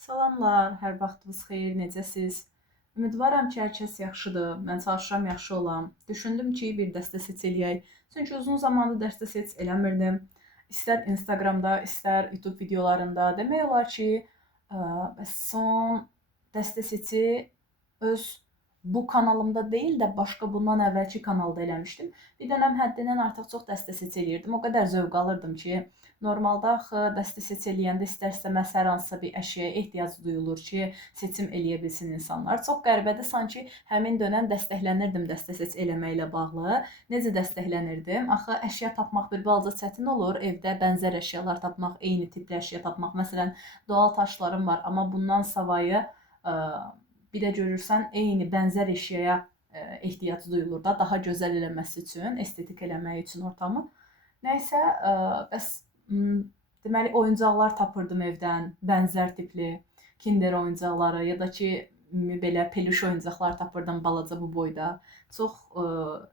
Salamlar, hər vaxtınız xeyir, necəsiz? Ümidvaram ki, hər kəs yaxşıdır. Mən çalışıram yaxşı olam. Düşündüm ki, bir dəstə seç eləyək. Çünki uzun zamandır dəstə seç eləmirdim. İstər Instagramda, istər YouTube videolarında. Demək olar ki, bəs son dəstə seçi öz bu kanalımda deyil də başqa bundan əvvəlki kanalda eləmişdim. Bir dönəm həddindən artıq çox dəstə seç eləyirdim. O qədər zövq alırdım ki, normalda axı dəstə seç eləyəndə istər-istəməz hər hansısa bir əşyaya ehtiyac duyulur ki, seçim eləyə bilsin insanlar. Çox qəribədir, sanki həmin dönəm dəstəklənirdim dəstə seç eləməklə bağlı. Necə dəstəklənirdim? Axı əşya tapmaq bir balaca çətin olur. Evdə bənzər əşyalar tapmaq, eyni tipli əşya tapmaq. Məsələn, doğal taşlarım var, amma bundan savayı bir də görürsən eyni bənzər əşyaya ehtiyac duyulur da, daha gözəl eləməsi üçün, estetik eləmək üçün ortamı. Nəysə, bəs deməli oyuncaqlar tapırdım evdən, bənzər tipli Kinder oyuncaqları ya da ki belə peluş oyuncaqlar tapırdım balaca bu boyda. Çox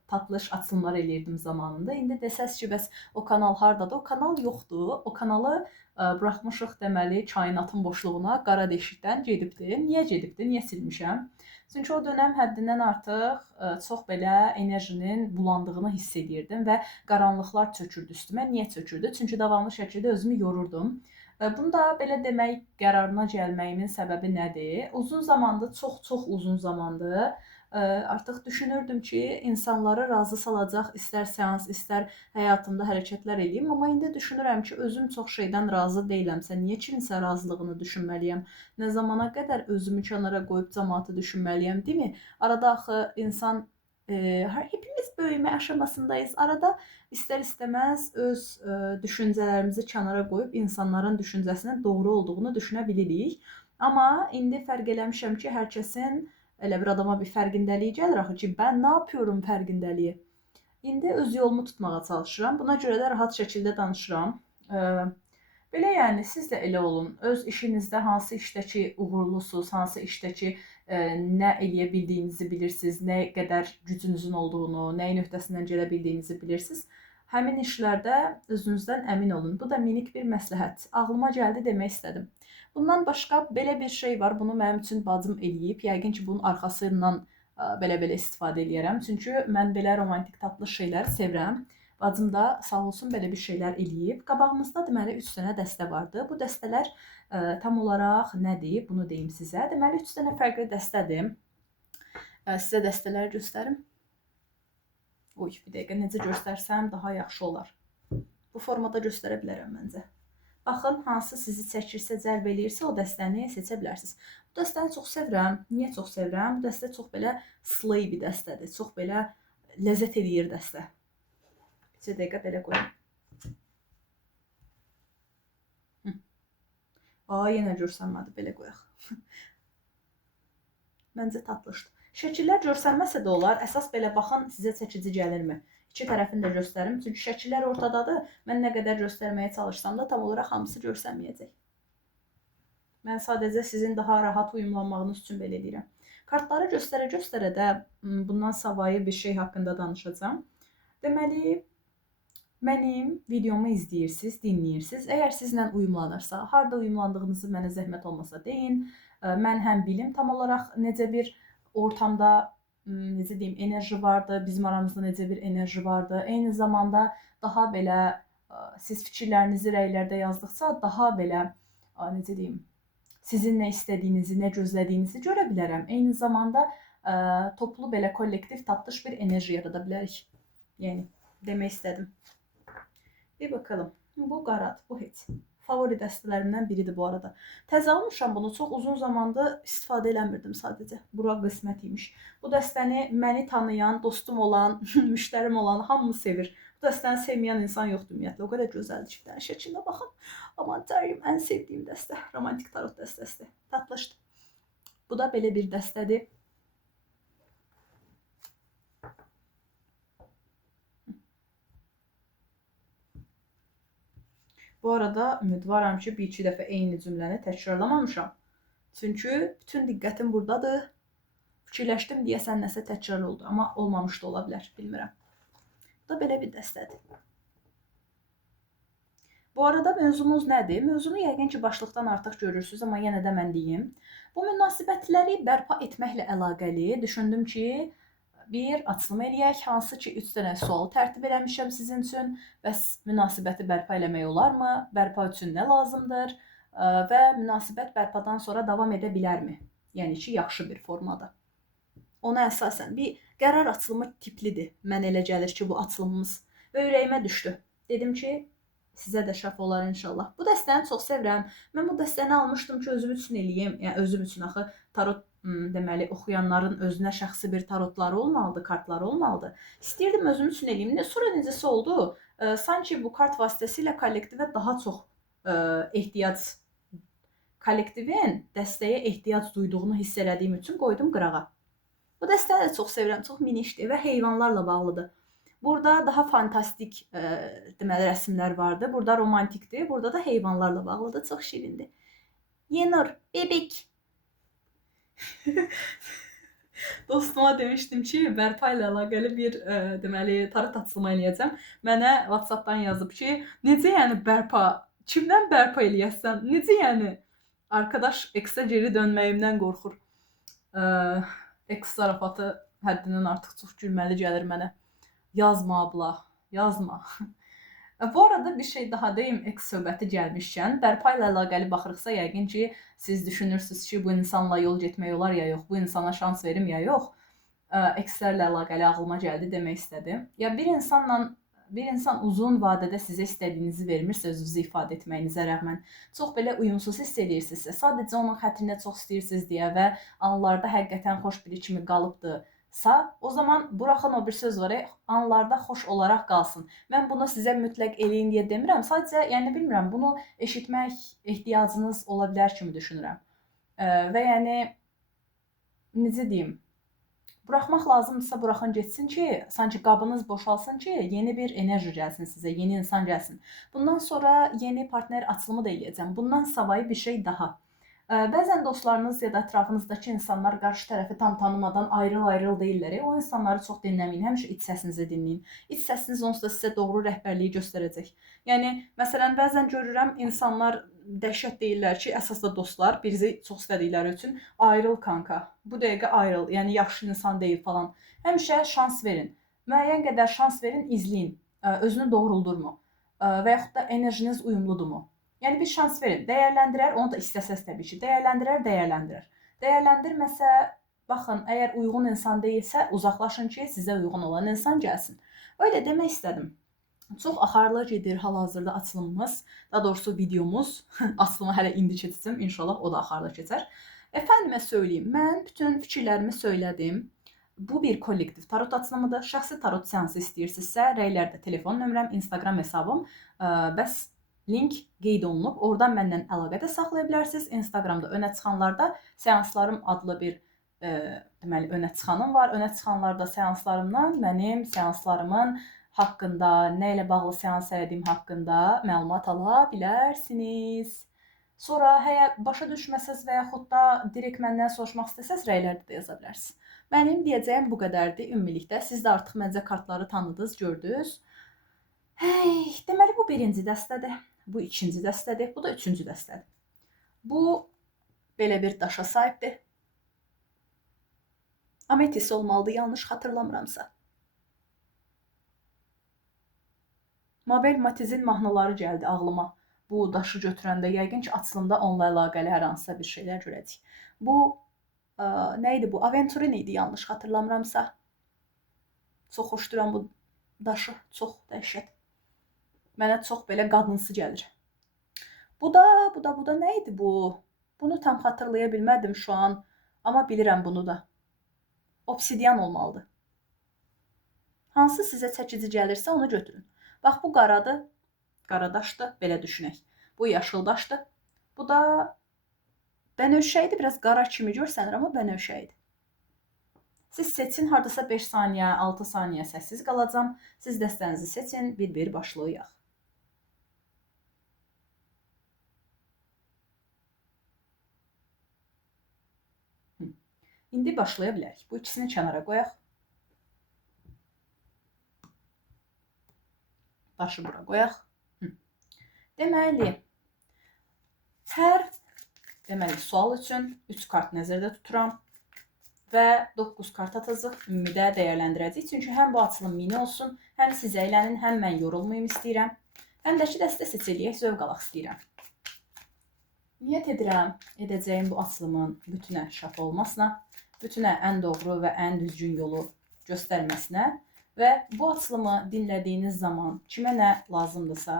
tatlış açılımlar eləyirdim zamanında. İndi desəz ki, bəs o kanal hardadır? O kanal yoxdur. O kanalı buraxmışıq deməli kainatın boşluğuna, qara deşikdən gedibdi. Niyə gedibdi? Niyə silmişəm? Çünki o dönəm həddindən artıq çox belə enerjinin bulandığını hiss edirdim və qaranlıqlar çökürdü üstümə. Niyə çökürdü? Çünki davamlı şəkildə özümü yorurdum. Bunu da belə demək qərarına gəlməyimin səbəbi nədir? Uzun zamandır, çox uzun zamandır artıq düşünürdüm ki, insanları razı salacaq istər seans, istər həyatımda hərəkətlər eləyim, amma indi düşünürəm ki, özüm çox şeydən razı deyiləmsə, niyə kiminsə razılığını düşünməliyəm? Nə zamana qədər özümü kənara qoyub cəmaatı düşünməliyəm, deyilmi? Arada axı insan hepimiz böyümə aşamasındayız. Arada istər-istəməz öz düşüncələrimizi kənara qoyub insanların düşüncəsinin doğru olduğunu düşünə bilirik. Amma indi fərq eləmişəm ki, hər kəsin elə bir adama bir fərqindəliyi gəlir axı ki, mən nə yapıyorum fərqindəliyi. İndi öz yolumu tutmağa çalışıram. Buna görə də rahat şəkildə danışıram. Belə yəni siz də elə olun. Öz işinizdə hansı işdə ki uğurlusuz, hansı işdə ki nə eləyə bildiyinizi bilirsiniz, nə qədər gücünüzün olduğunu, nəyin öhdəsindən gələ bildiyinizi bilirsiniz. Həmin işlərdə özünüzdən əmin olun. Bu da minik bir məsləhət. Ağlıma gəldi demək istədim. Bundan başqa belə bir şey var. Bunu mənim üçün bacım eləyib. Yəqin ki, bunun arxasından belə-belə istifadə eləyərəm. Çünki mən belə romantik tatlı şeyləri sevirəm. Bacım da sağ olsun belə bir şeylər eləyib. Qabağımızda deməli 3 dənə dəstə vardı. Bu dəstələr tam olaraq nədir? Bunu deyim sizə. Deməli 3 dənə fərqli dəstədir. Sizə dəstələri göstərim. Uy, bir dəqiqə necə göstərsəm daha yaxşı olar. Bu formada göstərə bilərəm məncə. Baxın, hansı sizi çəkirsə, cəlb eləyirsə, o dəstəni seçə bilərsiniz. Bu dəstəni çox sevirəm. Niyə çox sevirəm? Bu dəstə çox belə slay bir dəstədir. Çox belə ləzzət eləyir dəstə. Bir dəqiqə belə qoyum. Yenə görsənmədi. Belə qoyaq. Məncə tatlışdır. Şəkillər görsənməsə də olar. Əsas belə baxın, sizə çəkici gəlirmi? İki tərəfini də göstərim. Çünki şəkillər ortadadır. Mən nə qədər göstərməyə çalışsam da tam olaraq hamısı görsənməyəcək. Mən sadəcə sizin daha rahat uyumlanmağınız üçün belə edirəm. Kartları göstərə-göstərə də bundan savayı bir şey haqqında danışacağım. Deməli, mənim videomu izləyirsiniz, dinləyirsiniz. Əgər sizlə uyumlanırsa, harda uyumlandığınızı mənə zəhmət olmasa deyin. Mən həm bilim tam olaraq necə bir ortamda, necə deyim, enerji vardı, bizim aramızda necə bir enerji vardı. Eyni zamanda daha belə siz fikirlərinizi rəylərdə yazdıqca daha belə, necə deyim, sizin nə istədiyinizi, nə gözlədiyinizi görə bilərəm. Eyni zamanda toplu belə kollektiv tatlış bir enerji yarada bilərik. Yəni, demək istədim. Bir bakalım. Bu qaradır, bu heç. Favori dəstələrimdən biridir bu arada. Təzə almışam bunu. Çox uzun zamandır istifadə eləmirdim sadəcə. Bura qismət imiş. Bu dəstəni məni tanıyan, dostum olan, müştərim olan hamı sevir. Bu dəstəni sevməyən insan yoxdur ümumiyyətlə. O qədər gözəldir ki, şəklinə baxın. Aman tanrım, ən sevdiyim dəstə. Romantik tarot dəstəsi. Tatlışdır. Bu da belə bir dəstədir. Bu arada ümidvaram ki, bir-iki dəfə eyni cümləni təkrarlamamışam. Çünki bütün diqqətim buradadır. Fikirləşdim, deyəsən nəsə təkrar oldu. Amma olmamış da ola bilər, bilmirəm. Bu da belə bir dəstədir. Bu arada mövzumuz nədir? Mövzunu yəqin ki, başlıqdan artıq görürsünüz, amma yenə də mən deyim. Bu münasibətləri bərpa etməklə əlaqəli düşündüm ki, bir açılım eləyək, hansı ki 3 dənə sual tərtib eləmişəm sizin üçün. Bəs münasibəti bərpa eləmək olarmı? Bərpa üçün nə lazımdır? Və münasibət bərpadan sonra davam edə bilərmi? Yəni ki, yaxşı bir formada. Ona əsasən bir qərar açılımı tiplidir. Mən elə gəlir ki, bu açılımımız və ürəyimə düşdü. Dedim ki, sizə də şəfa olar inşallah. Bu dəstəni çox sevirəm. Mən bu dəstəni almışdım ki, özüm üçün eləyim. Yəni özüm üçün axı tarot deməli oxuyanların özünə şəxsi bir tarotları olmalıdır, kartları olmalıdır. İstəyirdim özüm üçün eləyim. Sonra necəsə oldu? Sanki bu kart vasitəsilə kollektivə daha çox ehtiyac, kollektivin dəstəyə ehtiyac duyduğunu hiss elədiyim üçün qoydum qırağa. Bu dəstəni də çox sevirəm, çox minişdir və heyvanlarla bağlıdır. Burada daha fantastik deməli rəsmlər vardı. Burada romantikdir. Burada da heyvanlarla bağlıdır. Çox şirindir. Yenur, bebek. Dostuma demişdim ki, bərpa ilə əlaqəli bir deməli tarot açılımı eləyəcəm. Mənə WhatsApp-dan yazıb ki, necə yəni bərpa? Kimdən bərpa eləyəsən? Necə yəni? Arkadaş X-ə geri dönməyimdən qorxur. X zarafatı həddindən artıq çox gülməli gəlir mənə. Yazma abla, yazma. Bu arada bir şey daha deyim, X söhbəti gəlmişkən, bərpa ilə əlaqəli baxırıqsa yəqin ki, siz düşünürsünüz ki, bu insanla yol getmək olar ya yox, bu insana şans verim ya yox. X-lərlə əlaqəli ağlıma gəldi demək istədim. Ya bir insan uzun vadədə sizə istədiyinizi vermirsə, özünüzü ifadə etməyinizə rəğmən çox belə uyumsuz hiss edirsinizsə, sadəcə onun xətrinə çox istəyirsiniz deyə və anlarda həqiqətən xoş biri kimi qalıbdır. O zaman buraxın o bir söz var, anlarda xoş olaraq qalsın. Mən bunu sizə mütləq eləyin deyə demirəm. Sadəcə, yəni bilmirəm, bunu eşitmək ehtiyacınız ola bilər kimi düşünürəm. Və yəni necə deyim? Buraxmaq lazımdırsa buraxın getsin ki, sanki qabınız boşalsın ki, yeni bir enerji gəlsin sizə, yeni insan gəlsin. Bundan sonra yeni partner açılımı da eləyəcəm. Bundan savayı bir şey daha. Bəzən dostlarınız ya da ətrafınızdakı insanlar qarşı tərəfi tam tanımadan ayrıl deyirlər. O insanları çox dinləməyin, həmişə iç səsinizi dinləyin. İç səsiniz onsuz da sizə doğru rəhbərliyi göstərəcək. Yəni, məsələn, bəzən görürəm insanlar dəhşət deyirlər ki, əsas da dostlar, birisi çox istədikləri üçün ayrıl kanka, bu dəqiqə ayrıl, yəni yaxşı insan deyil falan. Həmişə şans verin, müəyyən qədər şans verin, izləyin, özünü doğruldurmu və yaxud da enerjiniz uyumludurmu? Yəni bir şans verin, dəyərləndirər, onu da istəsəz təbii ki, dəyərləndirər. Dəyərləndirməsə, baxın, əgər uyğun insan deyilsə, uzaqlaşın ki, sizə uyğun olan insan gəlsin. Öyle demək istədim. Çox axarlı gedir hal-hazırda açılımımız, daha doğrusu videomuz. Açılımı hələ indi keçəcəm, inşallah o da axarlı keçər. Əfəndimə söyləyim, mən bütün fikirlərimi söylədim. Bu bir kollektiv tarot açılımıdır. Şəxsi tarot seansı istəyirsinizsə, rəylərdə telefon nömrəm, Instagram hesabım, bəs link qeyd olunub. Oradan məndən əlaqədə saxlaya bilərsiniz. Instagramda önə çıxanlarda seanslarım adlı bir deməli önə çıxanım var. Önə çıxanlarda seanslarımdan mənim seanslarımın haqqında, nə ilə bağlı seans elədiyim haqqında məlumat ala bilərsiniz. Sonra başa düşməsəz və yaxud da direkt məndən soruşmaq istəsəz rəylərdə də yaza bilərsiniz. Mənim deyəcəyim bu qədərdir ümumilikdə. Siz də artıq məncə kartları tanıdınız, gördünüz. Deməli bu birinci dəstədir. Bu ikinci dəstədir, bu da üçüncü dəstədir. Bu belə bir daşa sahibdir. Ametis olmalıdır, yanlış xatırlamıramsa. Mabel Matiz'in mahnıları gəldi ağlıma. Bu daşı götürəndə yəqin ki, açılımda onunla əlaqəli hər hansısa bir şeylər görəcək. Bu nə idi bu? Aventurin idi, yanlış xatırlamıramsa. Çox xoş duran bu daşı, çox dəhşət. Mənə çox belə qadınsı gəlir. Bu da nə idi bu? Bunu tam xatırlaya bilmədim şu an. Amma bilirəm bunu da. Obsidian olmalıdır. Hansı sizə çəkici gəlirsə onu götürün. Bax bu qaradır. Qaradaşdır. Belə düşünək. Bu yaşıldaşdır. Bu da bənövşəyidir. Biraz qara kimi görsənir, amma bənövşəyidir. Siz seçin, hardasa 5 saniyə, 6 saniyə səssiz qalacam. Siz dəstənizi seçin, bir-bir başlayaq. İndi başlaya bilərik. Bu ikisini kənara qoyaq. Daşı bura qoyaq. Deməli, hər sual üçün 3 kart nəzərdə tuturam və 9 kart atacaq, ümumidə dəyərləndirəcəyik. Çünki həm bu açılım mini olsun, həm siz əylənin, həm mən yorulmayım istəyirəm. Həm də ki, dəstə seçiliyək, zövq alaq istəyirəm. Niyyət edirəm, edəcəyim bu açılımın bütünə şəfa olmasına, bütünə ən doğru və ən düzgün yolu göstərməsinə və bu açılımı dinlədiyiniz zaman kimə nə lazımdırsa,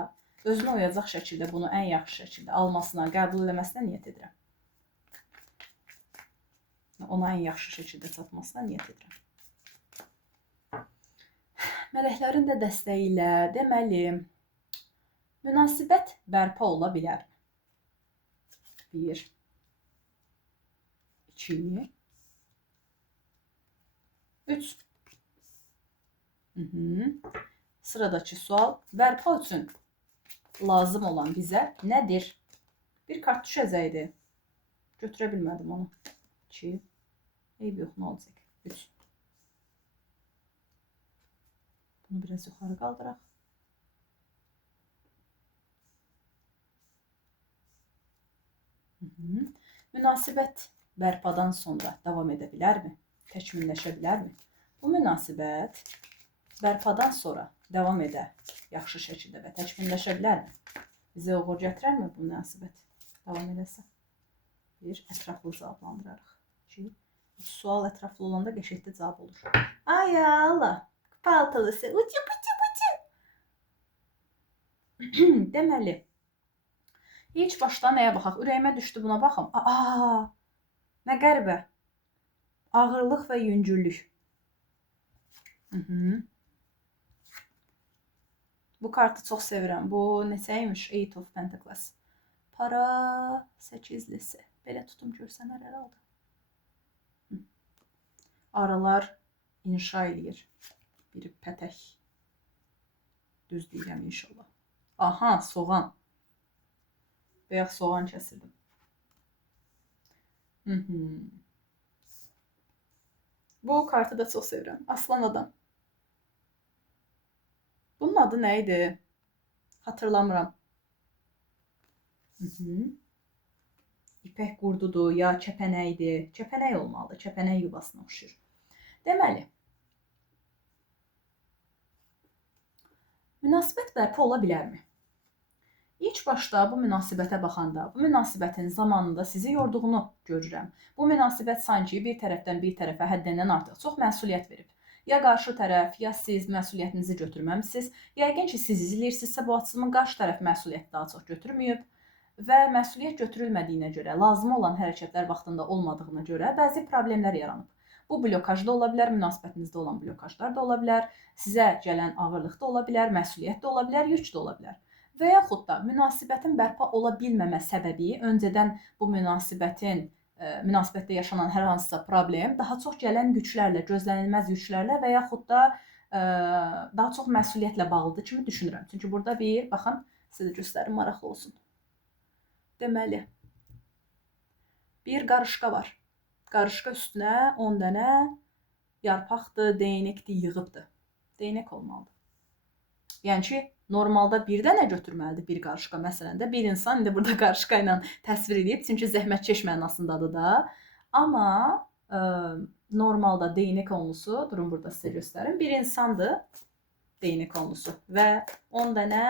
özünə uyacaq şəkildə bunu ən yaxşı şəkildə almasına, qəbul eləməsinə niyyət edirəm. Ona ən yaxşı şəkildə çatmasına niyyət edirəm. Mələklərin də dəstəyi ilə deməli, münasibət bərpa ola bilər. 1, 2, 3. Sıradakı sual, bərpa üçün lazım olan bizə nədir? Bir kart düşəcəkdi. Götürə bilmədim onu. 2. Eyb yox, nə olacaq? 3. Bunu biraz yuxarı qaldıraq. Münasibət bərpadan sonra davam edə bilərmi? Təkmilləşə bilərmi? Bu münasibət bərpadan sonra davam edə yaxşı şəkildə və təkmilləşə bilərmi? Bizə uğur gətirərmi bu münasibət davam edəsə? 1. Ətraflı cavablandırarıq. 2. Sual ətraflı olanda qəşəngdə cavab olur. Ay Allah! Paltalısı! Ucu! Deməli, heç başda nəyə baxaq? Ürəyimə düşdü, buna baxım. Nə qəribə. Ağırlıq və yüngüllük. Bu kartı çox sevirəm. Bu neçəymiş? 8 of Pentacles. Para 8-lisi. Belə tutum görsən hər aldı. Aralar inşa eləyir. Bir pətək. Düz deyirəm inşallah. Aha, soğan. Bəyək soğan kəsildim. Bu kartı da çox sevirəm. Aslan adam. Bunun adı nə idi? Hatırlamıram. İpək qurdudur, ya kəpənəkdir. Kəpənək olmalıdır. Kəpənək yuvasına oxşur. Deməli, münasibət bərpa ola bilərmi? İlk başda bu münasibətə baxanda, bu münasibətin zamanında sizi yorduğunu görürəm. Bu münasibət sanki bir tərəfdən bir tərəfə həddindən artıq çox məsuliyyət verib. Ya qarşı tərəf, ya siz məsuliyyətinizi götürməmisiniz. Yəqin ki, siz izləyirsinizsə, bu açılımın qarşı tərəf məsuliyyət daha çox götürməyib və məsuliyyət götürülmədiyinə görə, lazım olan hərəkətlər vaxtında olmadığına görə bəzi problemlər yaranıb. Bu blokaj da ola bilər, münasibətinizdə olan blokajlar da ola bilər, sizə gələn ağırlıq da ola bilər, məsuliyyət də ola bilər, yük də ola bilər. Və yaxud da münasibətin bərpa ola bilməmə səbəbi öncədən bu münasibətdə yaşanan hər hansısa problem daha çox gələn yüklərlə, gözlənilməz yüklərlə və yaxud da daha çox məsuliyyətlə bağlıdır kimi düşünürəm. Çünki burada baxın, sizə göstərim, maraqlı olsun. Deməli, bir qarışqa var. Qarışqa üstünə 10 dənə yarpaqdır, değnəkdir, yığıbdır. Değnək olmalıdır. Yəni ki, normalda bir dənə götürməlidir bir qarışqa. Məsələn də bir insan indi burada qarışqa ilə təsvir edib, çünki zəhmətkeş mənasındadır da. Amma normalda değnek onlusu, durun burada sizə göstərim, bir insandır değnek onlusu və 10 dənə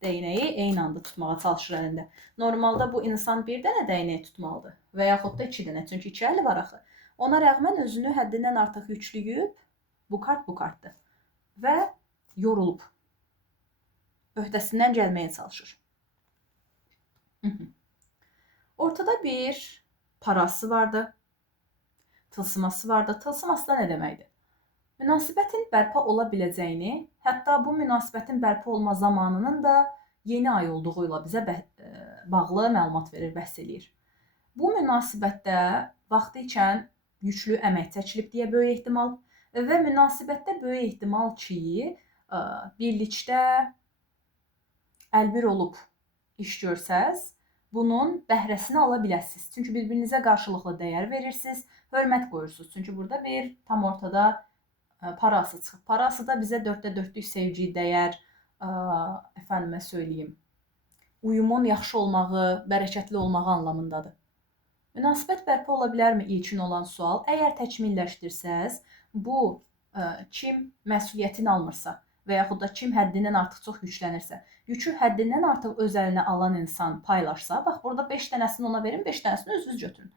değneği eyni anda tutmağa çalışır əlində. Normalda bu insan bir dənə değneği tutmalıdır və yaxud da 2 dənə, çünki 2 əli var axı. Ona rəğmən özünü həddindən artıq yüklüyüb, bu kartdır və yorulub. Öhdəsindən gəlməyə çalışır. Ortada bir parası vardı, tılsıması vardı. Tılsıması da nə deməkdir? Münasibətin bərpa ola biləcəyini, hətta bu münasibətin bərpa olma zamanının da yeni ay olduğu ilə bizə bağlı məlumat verir, bəhs eləyir. Bu münasibətdə vaxtı ikən yüklü əmək çəkilib deyə böyük ehtimal və münasibətdə böyük ehtimal ki, birlikdə əlbir olub iş görsəz, bunun bəhrəsini ala biləsiniz. Çünki bir-birinizə qarşılıqlı dəyər verirsiniz, hörmət qoyursunuz. Çünki burada bir tam ortada parası çıxıb. Parası da bizə 4də 4lük sevgi, dəyər, əfəndimə söyləyim, uyumun yaxşı olmağı, bərəkətli olmağı anlamındadır. Münasibət bərpa ola bilərmi ilkin olan sual? Əgər təkmilləşdirsəz, bu kim məsuliyyətini almırsa və yaxud da kim həddindən artıq çox yüklənirsə, yükü həddindən artıq öz əlinə alan insan paylaşsa, bax burada 5 dənəsini ona verin, 5 dənəsini özünüz götürün.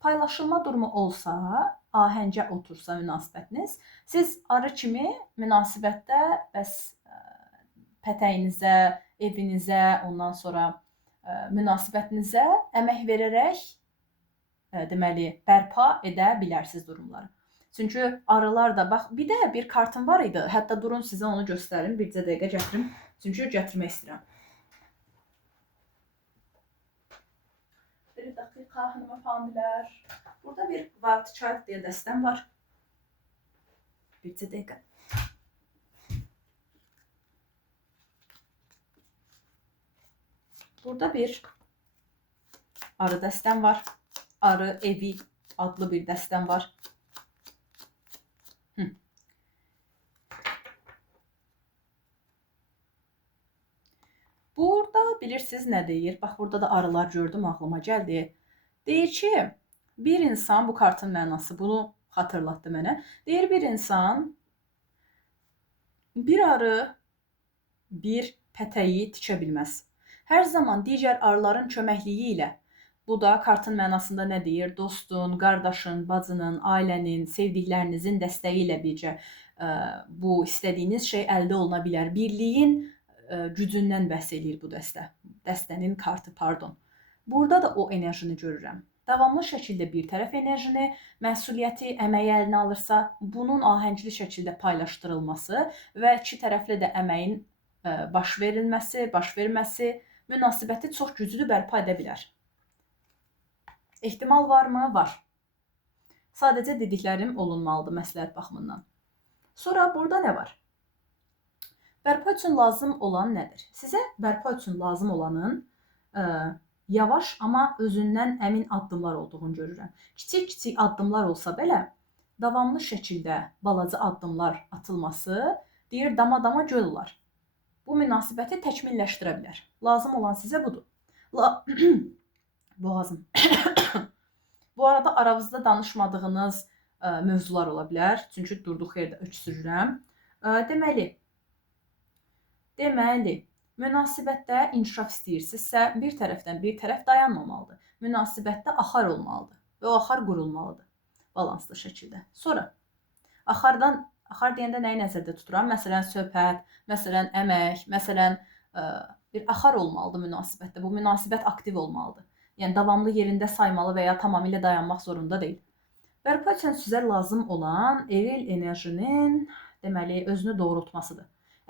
Paylaşılma durumu olsa, ahəngə otursa münasibətiniz, siz arı kimi münasibətdə bəs pətəyinizə, evinizə, ondan sonra münasibətinizə əmək verərək deməli bərpa edə bilərsiniz durumları. Çünki arılar da bax bir də bir kartım var idi. Hətta durun sizə onu göstərim. Bircə dəqiqə gətirim. Çünki gətirmək istəyirəm. Bir dəqiqə hanımefendilər. Burada bir Wild Child deyə dəstəm var. Bircə dəqiqə. Burada bir arı dəstəm var. Arı evi adlı bir dəstəm var. Burada bilirsiniz nə deyir? Bax burada da arılar gördüm, ağlıma gəldi. Deyir ki, bir insan, bu kartın mənası bunu xatırlatdı mənə. Deyir bir insan, bir arı bir pətəyi tikə bilməz. Hər zaman digər arıların köməkliyi ilə, bu da kartın mənasında nə deyir? Dostun, qardaşın, bacının, ailənin, sevdiklərinizin dəstəyi ilə bircə bu istədiyiniz şey əldə oluna bilər. Birliyin gücündən bəhs eləyir bu dəstə. Dəstənin kartı, pardon. Burada da o enerjini görürəm. Davamlı şəkildə bir tərəf enerjini, məsuliyyəti, əməyi əlinə alırsa, bunun ahəngli şəkildə paylaşdırılması və iki tərəfli də əməyin baş verməsi münasibəti çox güclü bərpa edə bilər. Ehtimal varmı? Var. Sadəcə dediklərim olunmalıdır məsləhət baxımından. Sonra burada nə var? Bərpa üçün lazım olan nədir? Sizə bərpa üçün lazım olanın yavaş, amma özündən əmin addımlar olduğunu görürəm. Kiçik-kiçik addımlar olsa belə, davamlı şəkildə balaca addımlar atılması, deyir, dama-dama göl olar. Bu münasibəti təkmilləşdirə bilər. Lazım olan sizə budur. Boğazım. Bu arada aranızda danışmadığınız mövzular ola bilər. Çünki durduq yerdə öksürürəm. Deməli, münasibətdə inkişaf istəyirsinizsə, bir tərəfdən bir tərəf dayanmamalıdır. Münasibətdə axar olmalıdır və o axar qurulmalıdır balanslı şəkildə. Sonra, axar deyəndə nəyi nəzərdə tuturam? Məsələn, söhbət, məsələn, əmək, məsələn, bir axar olmalıdır münasibətdə. Bu münasibət aktiv olmalıdır. Yəni, davamlı yerində saymalı və ya tamamilə dayanmaq zorunda deyil. Bərpa üçün sizə lazım olan eril enerjinin, deməli, özünü doğrultmasıdır.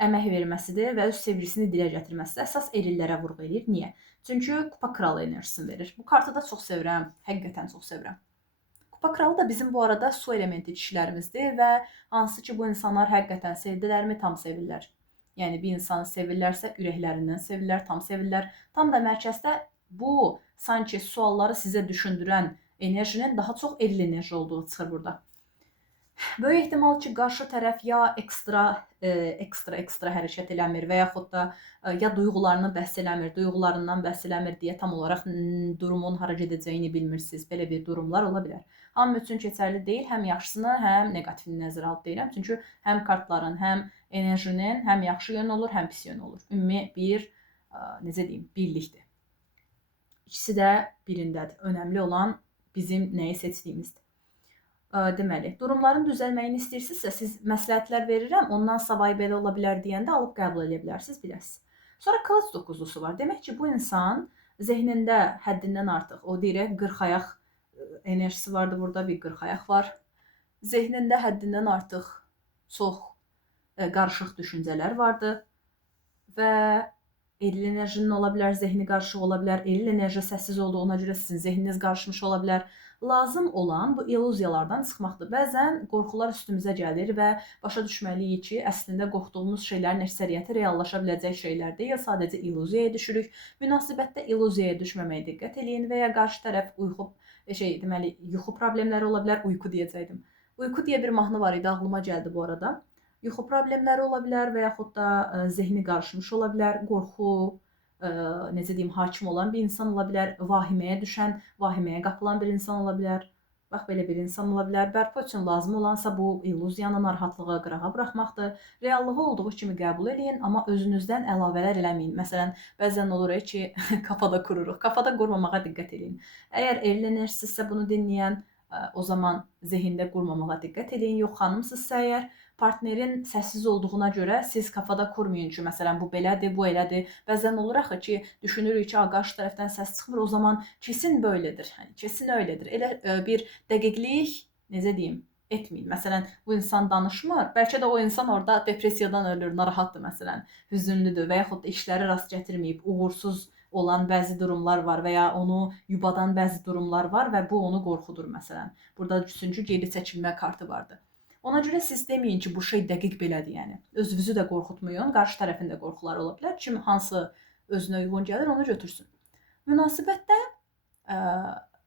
Əmək verməsidir və öz sevgisini dilə gətirməsidir. Əsas erillərə vurğu eləyir. Niyə? Çünki kupa kralı enerjisini verir. Bu kartı da çox sevirəm. Həqiqətən çox sevirəm. Kupa kralı da bizim bu arada su elementi kişilərimizdir və hansı ki bu insanlar həqiqətən sevdilərmi, tam sevirlər. Yəni bir insanı sevirlərsə ürəklərindən sevirlər, tam sevirlər. Tam da mərkəzdə bu sanki sualları sizə düşündürən enerjinin daha çox eril enerji olduğu çıxır burada. Böyük ehtimal ki, qarşı tərəf ya ekstra hərəkət eləmir və yaxud da ya duyğularını bəhs eləmir, duyğularından bəhs eləmir deyə tam olaraq durumun hara gedəcəyini bilmirsiniz. Belə bir durumlar ola bilər. Hamı üçün keçərli deyil, həm yaxşısını, həm negativini nəzərə alıb deyirəm. Çünki həm kartların, həm enerjinin həm yaxşı yönü olur, həm pis yönü olur. Ümumi bir, necə deyim, birlikdir. İkisi də birindədir. Önəmli olan bizim nəyi seçdiyimizdir. Deməli, durumların düzəlməyini istəyirsinizsə, siz məsləhətlər verirəm, ondan savayı belə ola bilər deyəndə alıb qəbul edə bilərsiniz, biləsiniz. Sonra kılıç dokuzlusu var. Demək ki, bu insan zehnində həddindən artıq, o deyirək, 40 ayaq enerjisi vardı burada, bir 40 ayaq var. Zehnində həddindən artıq çox qarışıq düşüncələr vardı və eril enerjinin ola bilər, zehni qarışıq ola bilər, eril enerji səssiz olduğuna görə sizin zehniniz qarışmış ola bilər. Lazım olan bu illüziyalardan çıxmaqdır. Bəzən qorxular üstümüzə gəlir və başa düşməliyik ki, əslində qorxduğumuz şeylərin əksəriyyəti reallaşa biləcək şeylər deyil, sadəcə illüziyaya düşürük. Münasibətdə illüziyaya düşməməyə diqqət eləyin və ya qarşı tərəf yuxu problemləri ola bilər, uyku deyəcəkdim. Uyku deyə bir mahnı var idi, ağlıma gəldi bu arada. Yuxu problemləri ola bilər və yaxud da zehni qarışmış ola bilər, qorxu, necə deyim, hakim olan bir insan ola bilər, vahiməyə düşən, vahiməyə qapılan bir insan ola bilər. Bax, belə bir insan ola bilər. Bərpa üçün lazım olansa bu illüziyanı, narahatlığı qırağa buraxmaqdır. Reallığı olduğu kimi qəbul edin, amma özünüzdən əlavələr eləməyin. Məsələn, bəzən olur ki, kafada qururuq. Kafada qurmamağa diqqət edin. Əgər evlənirsinizsə bunu dinləyən, o zaman zehində qurmamağa diqqət edin. Yox, xanımsızsa əgər, partnerin səssiz olduğuna görə siz kafada qurmayın ki, məsələn, bu belədir, bu elədir. Bəzən olur axı ki, düşünürük ki, qarşı tərəfdən səs çıxmır, o zaman kesin böylədir, hani, kesin öylədir. Elə bir dəqiqlik, necə deyim, etməyin. Məsələn, bu insan danışmır, bəlkə də o insan orada depressiyadan ölür, narahatdır məsələn, hüzünlüdür və yaxud da işləri rast gətirməyib, uğursuz olan bəzi durumlar var və ya onu yubadan bəzi durumlar var və bu onu qorxudur məsələn. Burada çünki geri çəkilmə kartı vardır. Ona görə siz deməyin ki, bu şey dəqiq belədir, yəni. Özünüzü də qorxutmayın, qarşı tərəfin də qorxuları ola bilər. Kim hansı özünə uyğun gəlir, onu götürsün. Münasibətdə,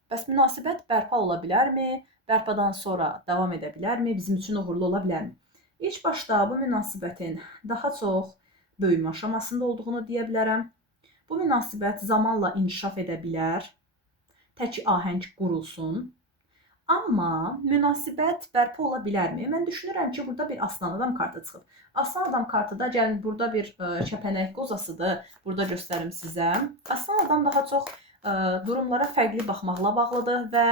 bəs münasibət bərpa ola bilərmi? Bərpadan sonra davam edə bilərmi? Bizim üçün uğurlu ola bilərmi? İlk başda bu münasibətin daha çox böyümə aşamasında olduğunu deyə bilərəm. Bu münasibət zamanla inkişaf edə bilər. Tək ahəng qurulsun. Amma münasibət bərpa ola bilərmi? Mən düşünürəm ki, burada bir aslan adam kartı çıxıb. Aslan adam kartı da, gəlin, burada bir kəpənək qozasıdır. Burada göstərim sizə. Aslan adam daha çox durumlara fərqli baxmaqla bağlıdır və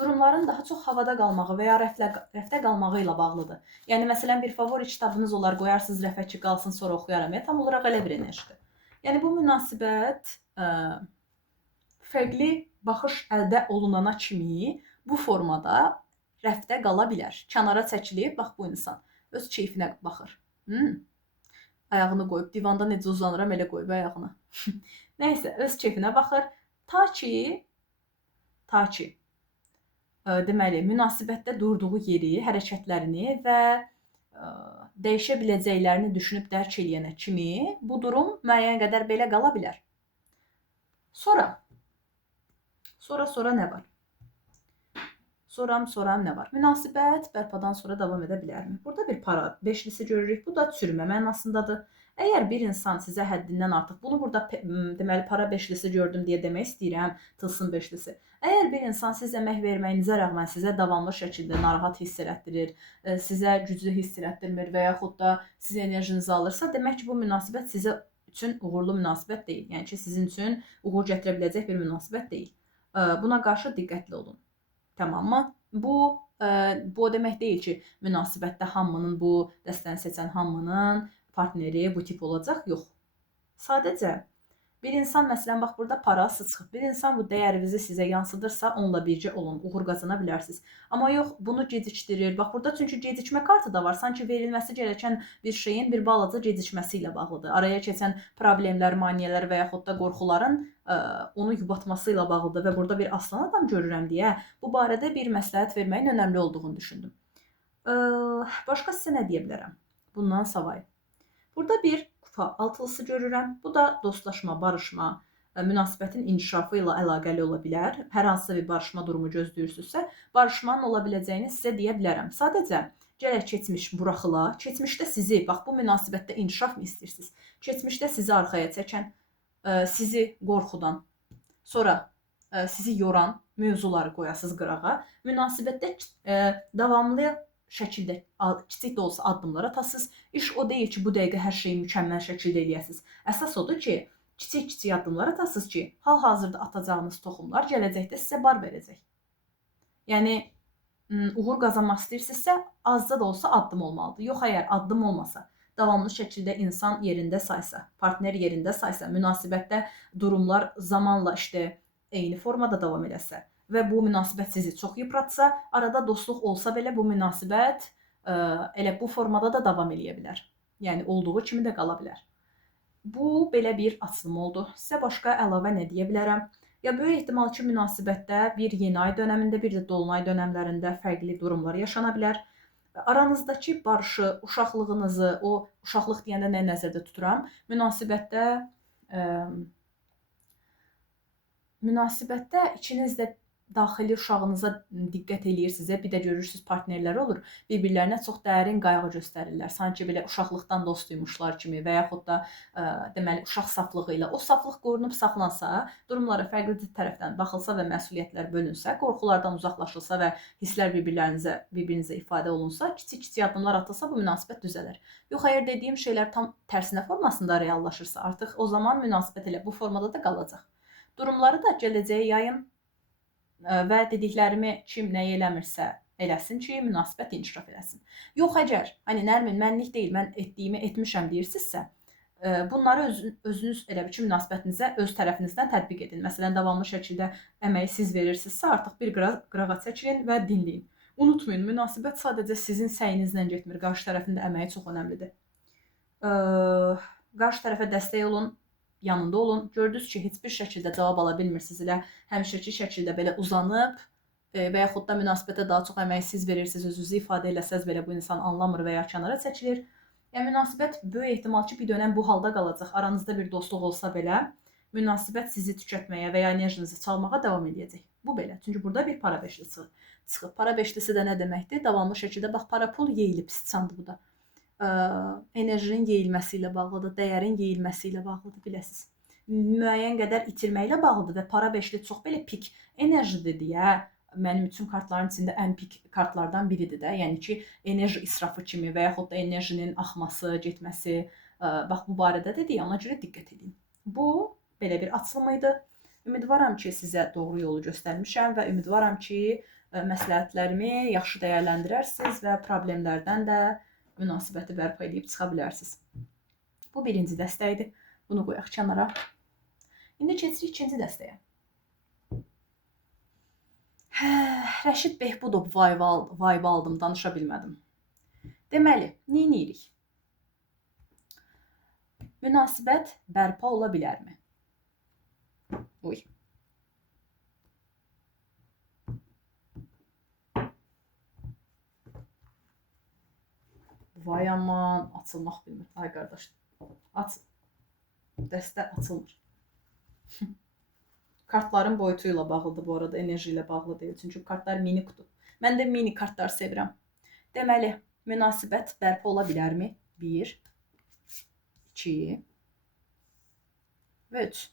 durumların daha çox havada qalmağı və ya rəfdə qalmağı ilə bağlıdır. Yəni, məsələn, bir favori kitabınız olar, qoyarsınız rəfə ki, qalsın, sonra oxuyaram. Tam olaraq elə bir enerjidir. Yəni, bu münasibət fərqli baxış əldə olunana kimi bu formada rəfdə qala bilər. Kənara çəkilib, bax bu insan öz keyfinə baxır. Ayağını qoyub, divanda necə uzanıram, elə qoyub ayağını. Nəysə, öz keyfinə baxır. Ta ki, deməli, münasibətdə durduğu yeri, hərəkətlərini və dəyişə biləcəklərini düşünüb dərk eləyənə kimi bu durum müəyyən qədər belə qala bilər. Sonra nə var? Soram nə var? Münasibət bərpadan sonra davam edə bilərmi? Burada bir para beşlisi görürük. Bu da çürümə mənasındadır. Əgər bir insan sizə həddindən artıq, bunu burada deməli para beşlisi gördüm deyə demək istəyirəm, tılsım beşlisi. Əgər bir insan siz əmək verməyinizə rəğmən sizə davamlı şəkildə narahat hiss elətdirir, sizə güclü hiss elətdirmir və yaxud da sizin enerjinizi alırsa, demək ki, bu münasibət sizə üçün uğurlu münasibət deyil. Yəni ki, sizin üçün uğur gətirə biləcək bir münasibət deyil. Buna qarşı diqqətli olun. Tamam mı? Bu o demək deyil ki, münasibətdə hamının, bu dəstəni seçən hamının partneri bu tip olacaq. Yox. Sadəcə bir insan, məsələn, bax burada parası çıxıb. Bir insan bu dəyərinizi sizə yansıdırsa, onunla bircə olun, uğur qazana bilərsiniz. Amma yox, bunu gecikdirir. Bax burada çünki gecikmə kartı da var. Sanki verilməsi gerəkən bir şeyin bir balaca gecikməsi ilə bağlıdır. Araya keçən problemlər, maneələr və yaxud da qorxuların onu yubatması ilə bağlıdır və burada bir aslan adam görürəm deyə bu barədə bir məsləhət verməyin önəmli olduğunu düşündüm. Başqa sizə nə deyə bilərəm? Bundan savayı. Burada bir kupa altılısı görürəm. Bu da dostlaşma, barışma, münasibətin inkişafı ilə əlaqəli ola bilər. Hər hansısa bir barışma durumu gözləyirsinizsə, barışmanın ola biləcəyini sizə deyə bilərəm. Sadəcə gərək keçmiş buraxıla, keçmişdə sizi, bax bu münasibətdə inkişaf mı istəyirsiniz? Keçmişdə sizi arxaya çəkən, sizi qorxudan, sonra sizi yoran mövzuları qoyasınız qırağa. Münasibətdə davamlı şəkildə kiçik də olsa addımlar atasınız. İş o deyil ki, bu dəqiqə hər şeyi mükəmməl şəkildə eləyəsiniz. Əsas odur ki, kiçik addımlar atasınız ki, hal-hazırda atacağınız toxumlar gələcəkdə sizə bar verəcək. Yəni, uğur qazanmaq istəyirsinizsə, azca da olsa addım olmalıdır. Yox, əgər addım olmasa, davamlı şəkildə insan yerində saysa, partner yerində saysa, münasibətdə durumlar zamanla eyni formada davam eləsə və bu münasibət sizi çox yıpratsa, arada dostluq olsa belə bu münasibət elə bu formada da davam eləyə bilər. Yəni, olduğu kimi də qala bilər. Bu, belə bir açılım oldu. Sizə başqa əlavə nə deyə bilərəm? Ya, böyük ehtimal ki, münasibətdə bir yeni ay dönəmində, bir də dolunay dönəmlərində fərqli durumlar yaşana bilər. Aranızdakı barışı, uşaqlığınızı, o uşaqlıq deyəndə nə nəzərdə tuturam? Münasibətdə ikinizdə daxili uşağınıza diqqət eləyirsinizsə, bir də görürsüz partnerləri olur, bir-birlərinə çox dərin qayğı göstərirlər. Sanki belə uşaqlıqdan dostduymuşlar kimi və yaxud da deməli uşaq saflığı ilə o saflıq qorunub saxlansa, durumlara fərqli tərəfdən baxılsa və məsuliyyətlər bölünsə, qorxulardan uzaqlaşılsa və hisslər bir-birinizə ifadə olunsa, kiçik-kiçik addımlar atılsa bu münasibət düzələr. Yox, əgər dediyim şeylər tam tərsinə formasında reallaşırsa, artıq o zaman münasibət elə bu formada da qalacaq. Durumları da gələcəyə yayın və dediklərimi kim nəyi eləmirsə eləsin ki, münasibət inkişaf eləsin. Yox, əgər hani Nərmin mənlik deyil, mən etdiyimi etmişəm deyirsinizsə, bunları özünüz elə bir ki, münasibətinizə öz tərəfinizdən tətbiq edin. Məsələn, davamlı şəkildə əməyi siz verirsinizsə, artıq bir qırağa çəkilin və dinləyin. Unutmayın, münasibət sadəcə sizin səyinizlə getmir. Qarşı tərəfin də əməyi çox önəmlidir. Qarşı tərəfə dəstək olun, yanında olun. Gördünüz ki, heç bir şəkildə cavab ala bilmirsiniz ilə həmişəki şəkildə belə uzanıb və yaxud da münasibətə daha çox əmək siz verirsiniz, özünüzü ifadə eləsəz belə bu insan anlamır və ya kənara çəkilir. Yəni münasibət böyük ehtimal ki, bir dönəm bu halda qalacaq. Aranızda bir dostluq olsa belə, münasibət sizi tükətməyə və ya enerjinizi çalmağa davam edəcək. Bu belə. Çünki burada bir para beşlisi çıxıb. Para beşlisi də nə deməkdir? Davamlı şəkildə bax, para pul yeyilib, sıçandı bu da. Enerjinin yeyilməsi ilə bağlıdır, dəyərin yeyilməsi ilə bağlıdır, biləsiniz. Müəyyən qədər itirməklə bağlıdır və para beşli çox belə pik enerjidir deyə mənim üçün kartların içində ən pik kartlardan biridir də. Yəni ki, enerji israfı kimi və yaxud da enerjinin axması, getməsi, bax bu barədə də deyə ona görə diqqət edin. Bu belə bir açılım idi. Ümidvaram ki, sizə doğru yolu göstərmişəm və ümidvaram ki, məsləhətlərimi yaxşı dəyərləndirərsiniz və problemlərdən də münasibəti bərpa edib çıxa bilərsiniz. Bu birinci dəstəkdir. Bunu qoyaq kənara. İndi keçirik ikinci dəstəyə. Rəşid Behbudov vibe aldım, danışa bilmədim. Deməli, neynirik? Münasibət bərpa ola bilərmi? Uy. Vay aman, açılmaq bilmir. Ay qardaş, dəstə açılmır. Kartların boyutu ilə bağlıdır bu arada, enerji ilə bağlı deyil. Çünki kartlar mini qutu. Mən də mini kartlar sevirəm. Deməli, münasibət bərpa ola bilərmi? 1, 2 və 3.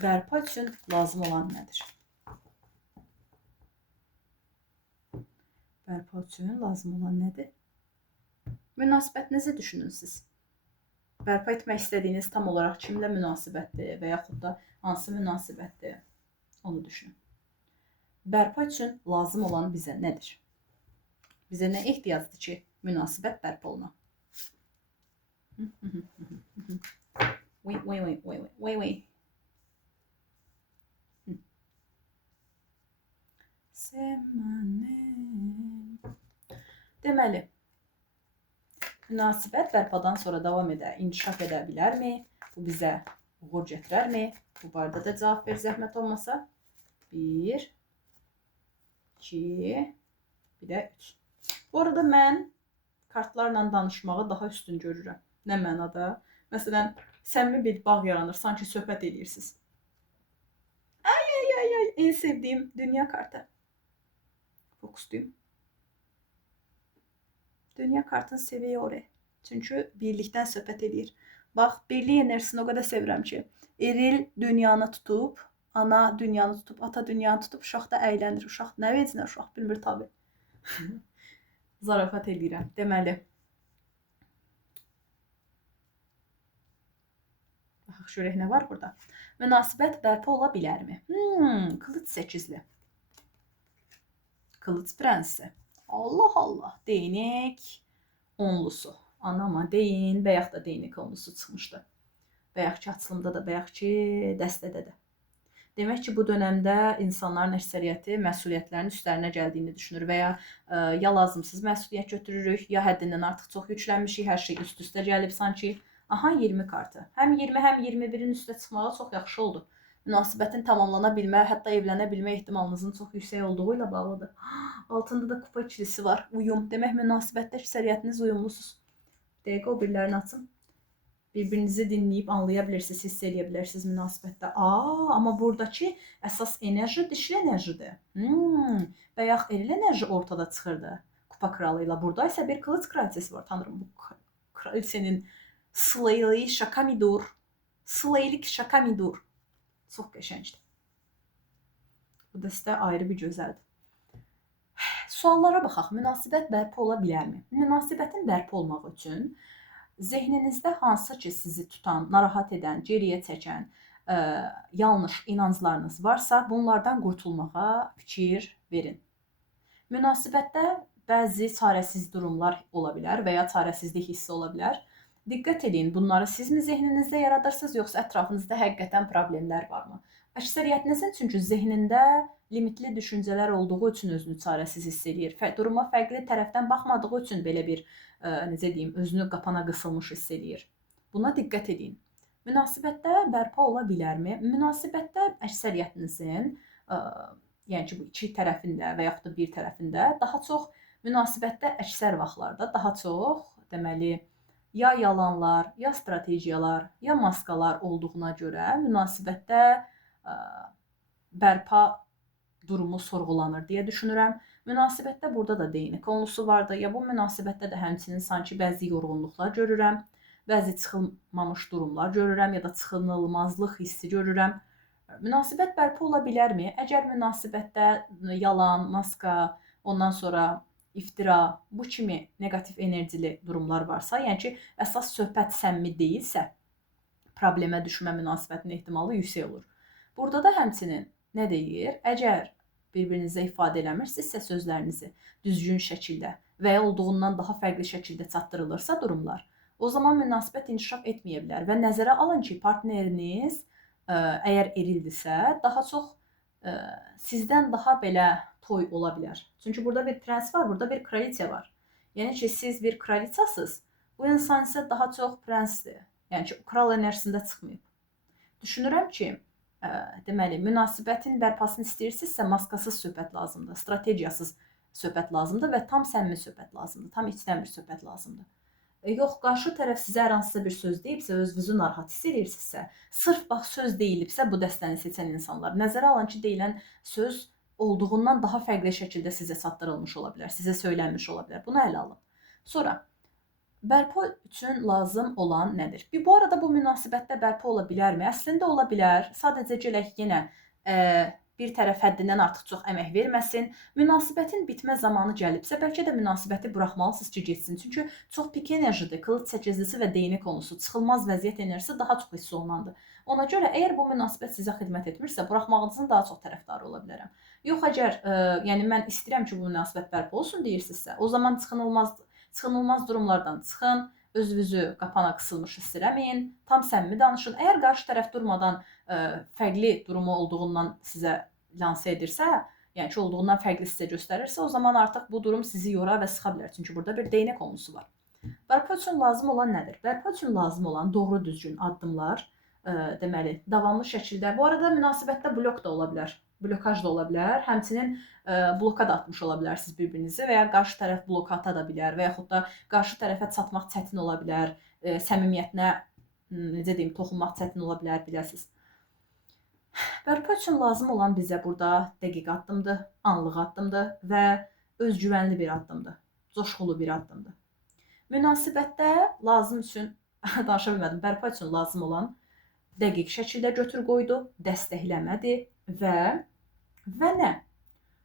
Bərpa üçün lazım olan nədir? Bərpa üçün lazım olan nədir? Münasibətinizi düşünün siz. Bərpa etmək istədiyiniz tam olaraq kimlə münasibətdir və yaxud da hansı münasibətdir? Onu düşünün. Bərpa üçün lazım olan bizə nədir? Bizə nə ehtiyacdır ki, münasibət bərpa oluna? Wait. Deməli, münasibət bərpadan sonra davam edə, inkişaf edə bilərmi? Bu bizə uğur gətirərmi? Bu barədə də cavab ver, zəhmət olmasa. 1, 2, bir də 3. Bu arada mən kartlarla danışmağı daha üstün görürəm. Nə mənada? Məsələn, səmimi bir bağ yaranır, sanki söhbət edirsiniz. Ay, en sevdiyim dünya kartı. Fokuslayayım. Dünya kartını seviyor oraya. Çünkü birlikten söhbət edir. Bax, birlik enerjisini o kadar sevirəm ki, eril dünyanı tutup, ana dünyanı tutup, ata dünyanı tutup, uşaq da əylənir. Uşaq nə vecinə uşaq bilmir tabi. Zarafat edirəm. Deməli. Baxaq görək nə var burada. Münasibət bərpa ola bilərmi? Kılıç 8'li. Kılıç prensi. Allah Allah. Değnek 10'lusu. Anama deyin. Bəyək da değnek 10'lusu çıxmışdı. Bəyək ki açılımda da, bəyək ki dəstədə də. Demək ki bu dönemdə insanların əksəriyyəti məsuliyyətlərin üstlərinə gəldiyini düşünür və ya lazımsız məsuliyyət götürürük, ya həddindən artıq çox yüklənmişik, hər şey üst-üstə gəlib sanki. Aha 20 kartı. Həm 20, həm 21'in üstə çıxmağa çox yaxşı oldu. Münasibətin tamamlana bilmə, hətta evlənə bilmə ehtimalınızın çox yüksək olduğu ilə bağlıdır. Altında da kupa ikilisi var. Uyum. Demək münasibətdə əksəriyyətiniz uyumlusuz. Dəqiqə o birilərini açın. Bir-birinizi dinləyib anlaya bilirsiniz, hiss edə bilirsiniz münasibətdə. Amma buradakı əsas enerji dişil enerjidir. Bayaq eril enerji ortada çıxırdı kupa kralı ilə. Burada isə bir kılıç kraliçesi var. Tanrım, bu kraliçenin slaylı şaka midur. Slaylik şaka midur. Çox qəşəngdir. Bu dəstə ayrı bir gözəldir. Suallara baxaq. Münasibət bərpa ola bilərmi? Münasibətin bərpa olmaq üçün zehninizdə hansı ki sizi tutan, narahat edən, geriyə çəkən yanlış inanclarınız varsa, bunlardan qurtulmağa fikir verin. Münasibətdə bəzi çarəsiz durumlar ola bilər və ya çarəsizlik hissi ola bilər. Diqqət edin, bunları sizmi zehninizdə yaradırsınız, yoxsa ətrafınızda həqiqətən problemlər varmı? Əksəriyyətinizin çünki zehnində limitli düşüncələr olduğu üçün özünü çarəsiz hiss edir. Duruma fərqli tərəfdən baxmadığı üçün belə bir, necə deyim, özünü qapana qısılmış hiss edir. Buna diqqət edin. Münasibətdə bərpa ola bilərmi? Münasibətdə əksəriyyətinizin, yəni ki, bu iki tərəfində və yaxud da bir tərəfində daha çox münasibətdə əksər vaxtlarda daha çox, deməli, ya yalanlar, ya strategiyalar, ya maskalar olduğuna görə münasibətdə bərpa durumu sorğulanır deyə düşünürəm. Münasibətdə burada da deyini konusu vardı. Ya bu münasibətdə də həmçinin sanki bəzi yorğunluqlar görürəm, bəzi çıxılmamış durumlar görürəm ya da çıxınılmazlıq hissi görürəm. Münasibət bərpa ola bilərmi? Əgər münasibətdə yalan, maska, ondan sonra iftira, bu kimi negativ enerjili durumlar varsa, yəni ki, əsas söhbət səmimi deyilsə, problemə düşmə münasibətinin ehtimalı yüksək olur. Burada da həmçinin nə deyir? Əgər bir-birinizə ifadə eləmirsinizsə sözlərinizi düzgün şəkildə və ya olduğundan daha fərqli şəkildə çatdırılırsa durumlar, o zaman münasibət inkişaf etməyə bilər və nəzərə alın ki, partneriniz əgər erildirsə, daha çox sizdən daha belə toy ola bilər. Çünki burada bir prens var, burada bir kraliçə var. Yəni ki, siz bir kraliçasınız, bu insan isə daha çox prensdir. Yəni ki, kral enerjisində çıxmayıb. Düşünürəm ki, deməli, münasibətin bərpasını istəyirsinizsə, maskasız söhbət lazımdır, strategiyasız söhbət lazımdır və tam səmimi söhbət lazımdır, tam içdən bir söhbət lazımdır. Yox, qarşı tərəf sizə hər hansısa bir söz deyibsə, özünüzü narahat hiss edirsinizsə, sırf bax söz deyilibsə, bu dəstəni seçən insanlar nəzərə alın ki, deyilən söz olduğundan daha fərqli şəkildə sizə çatdırılmış ola bilər, sizə söylənmiş ola bilər. Bunu ələ alın. Sonra, bərpa üçün lazım olan nədir? Bu arada bu münasibətdə bərpa ola bilərmi? Əslində ola bilər. Sadəcə gələk yenə bir tərəf həddindən artıq çox əmək verməsin. Münasibətin bitmə zamanı gəlibsə, bəlkə də münasibəti buraxmalısınız ki, getsin. Çünki çox pik enerjidir. Qılınc səkizlisi və deyini konusu, çıxılmaz vəziyyət enerjisi daha çox hiss olunandır. Ona görə əgər bu münasibət sizə xidmət etmirsə, buraxmağınızın daha çox tərəfdarı ola bilərəm. Yox, əgər yəni mən istəyirəm ki, bu münasibət bərpa olsun deyirsinizsə, o zaman çıxınılmaz durumlardan çıxın, özünüzü qapana qısılmış hiss eləməyin, tam səmimi danışın. Əgər qarşı tərəf durmadan fərqli durumu olduğundan sizə lanse edirsə, yəni ki, olduğundan fərqli sizə göstərirsə, o zaman artıq bu durum sizi yora və sıxa bilər. Çünki burada bir değnək konusu var. Bərpa üçün lazım olan nədir? Bərpa üçün lazım olan doğru düzgün addımlar, deməli, davamlı şəkildə. Bu arada münasibətdə blok da ola bilər, blokaj da ola bilər. Həmçinin bloka da atmış ola bilərsiniz bir-birinizi və ya qarşı tərəf bloka ata da bilər və yaxud da qarşı tərəfə çatmaq çətin ola bilər, səmimiyyətinə, necə deyim, toxunmaq çətin ola bilər, biləsiniz. Bərpa üçün lazım olan bizə burada dəqiq addımdır, anlıq addımdır və özgüvənli bir addımdır, coşqulu bir addımdır. Münasibətdə lazım üçün, danışa bilmədim, bərpa üçün lazım olan dəqiq şəkildə götür-qoydu, dəstəkləmədir və nə?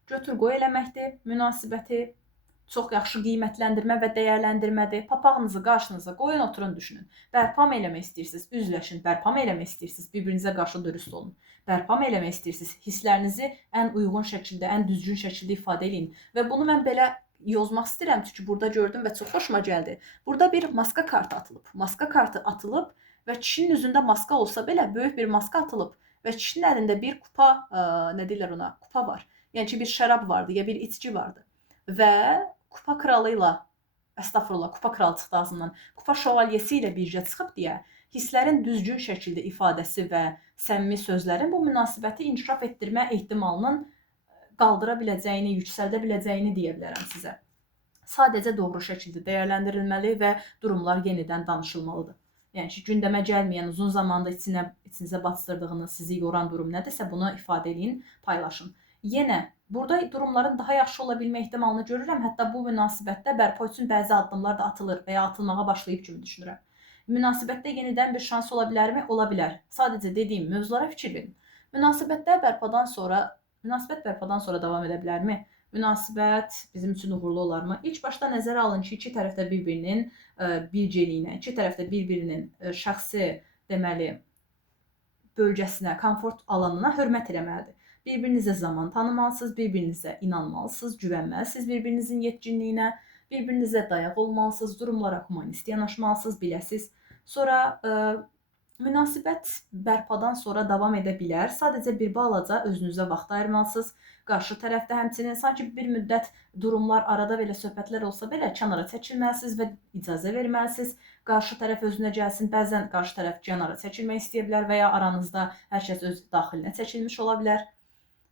Götür-qoy eləməkdir, münasibəti çox yaxşı qiymətləndirmə və dəyərləndirmədir. Papağınızı qarşınıza qoyun, oturun, düşünün. Bərpa mı eləmək istəyirsiniz? Üzləşin. Bərpa mı eləmək istəyirsiniz? Bir-birinizə qarşı dürüst olun. Bərpa mı eləmək istəyirsiniz? Hisslərinizi ən uyğun şəkildə, ən düzgün şəkildə ifadə edin. Və bunu mən belə yozmaq istəyirəm, çünki burada gördüm və çox xoşuma gəldi. Burada bir maska kartı atılıb. Maska kartı atılıb və kişinin üzündə maska olsa belə böyük bir maska atılıb və kişinin əlində bir kupa, nə deyirlər ona, kupa var. Yəni ki, bir şərab vardı, ya bir içki vardı. Və kupa kralı ilə, əstəğfurullah, kupa kralı çıxdı ağzından, kupa şövalyesi ilə birgə çıxıb deyə hisslərin düzgün şəkildə ifadəsi və səmimi sözlərin bu münasibəti inkişaf etdirmə ehtimalının qaldıra biləcəyini, yüksəldə biləcəyini deyə bilərəm sizə. Sadəcə doğru şəkildə dəyərləndirilməli və durumlar yenidən danışılmalıdır. Yəni ki, gündəmə gəlməyən, uzun zamanda içinizə basdırdığınız, sizi yoran durum nədirsə, bunu ifadə edin, paylaşın. Yenə burada durumların daha yaxşı ola bilmə ehtimalını görürəm. Hətta bu münasibətdə bərpa üçün bəzi addımlar da atılır və ya atılmağa başlayıb kimi düşünürəm. Münasibətdə yenidən bir şans ola bilərmi? Ola bilər. Sadəcə dediyim mövzulara fikir verin. Münasibət bərpadan sonra davam edə bilərmi? Münasibət bizim üçün uğurlu olarmı? İlk başda nəzərə alın ki, iki tərəf də bir-birinin bircəliyinə, iki tərəf də bir-birinin şəxsi, deməli, bölgəsinə, komfort alanına hörmət eləməlidir. Bir-birinizə zaman tanımalısınız, bir-birinizə inanmalısınız, güvənməlisiniz bir-birinizin yetkinliyinə, bir-birinizə dayaq olmalısınız, durumlara humanist yanaşmalısınız, biləsiniz. Sonra münasibət bərpadan sonra davam edə bilər. Sadəcə bir balaca özünüzə vaxt ayırmalısınız. Qarşı tərəfdə həmçinin sanki bir müddət durumlar arada belə söhbətlər olsa belə kənara çəkilməlisiniz və icazə verməlisiniz. Qarşı tərəf özünə gəlsin. Bəzən qarşı tərəf kənara çəkilmək istəyə bilər və ya aranızda hər kəs öz daxilinə çəkilmiş ola bilər.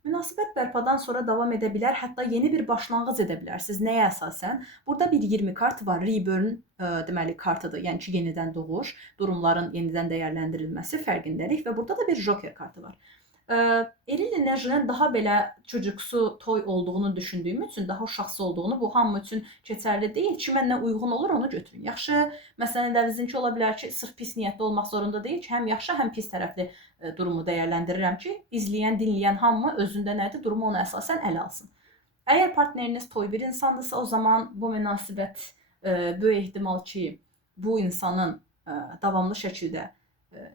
Münasibət bərpadan sonra davam edə bilər, hətta yeni bir başlanğıc edə bilərsiniz. Nəyə əsasən? Burada bir 20 kart var. Reborn deməli kartıdır. Yəni ki, yenidən doğuş, durumların yenidən dəyərləndirilməsi, fərqindəlik və burada da bir Joker kartı var. Eril enerjinin daha belə çocuksu, toy olduğunu düşündüyüm üçün, daha uşaqsı olduğunu, bu hamı üçün keçərli deyil. Kimə nə uyğun olur, onu götürün. Yaxşı, məsələn, dəvizinki ola bilər ki, sırf pis niyyətli olmaq zorunda deyil ki, həm yaxşı, həm pis tərəfli durumu dəyərləndirirəm ki, izləyən, dinləyən hamı özündə nədir, durumu ona əsasən ələ alsın. Əgər partneriniz toy bir insandırsa, o zaman bu münasibət böyük ehtimal ki, bu insanın davamlı şəkildə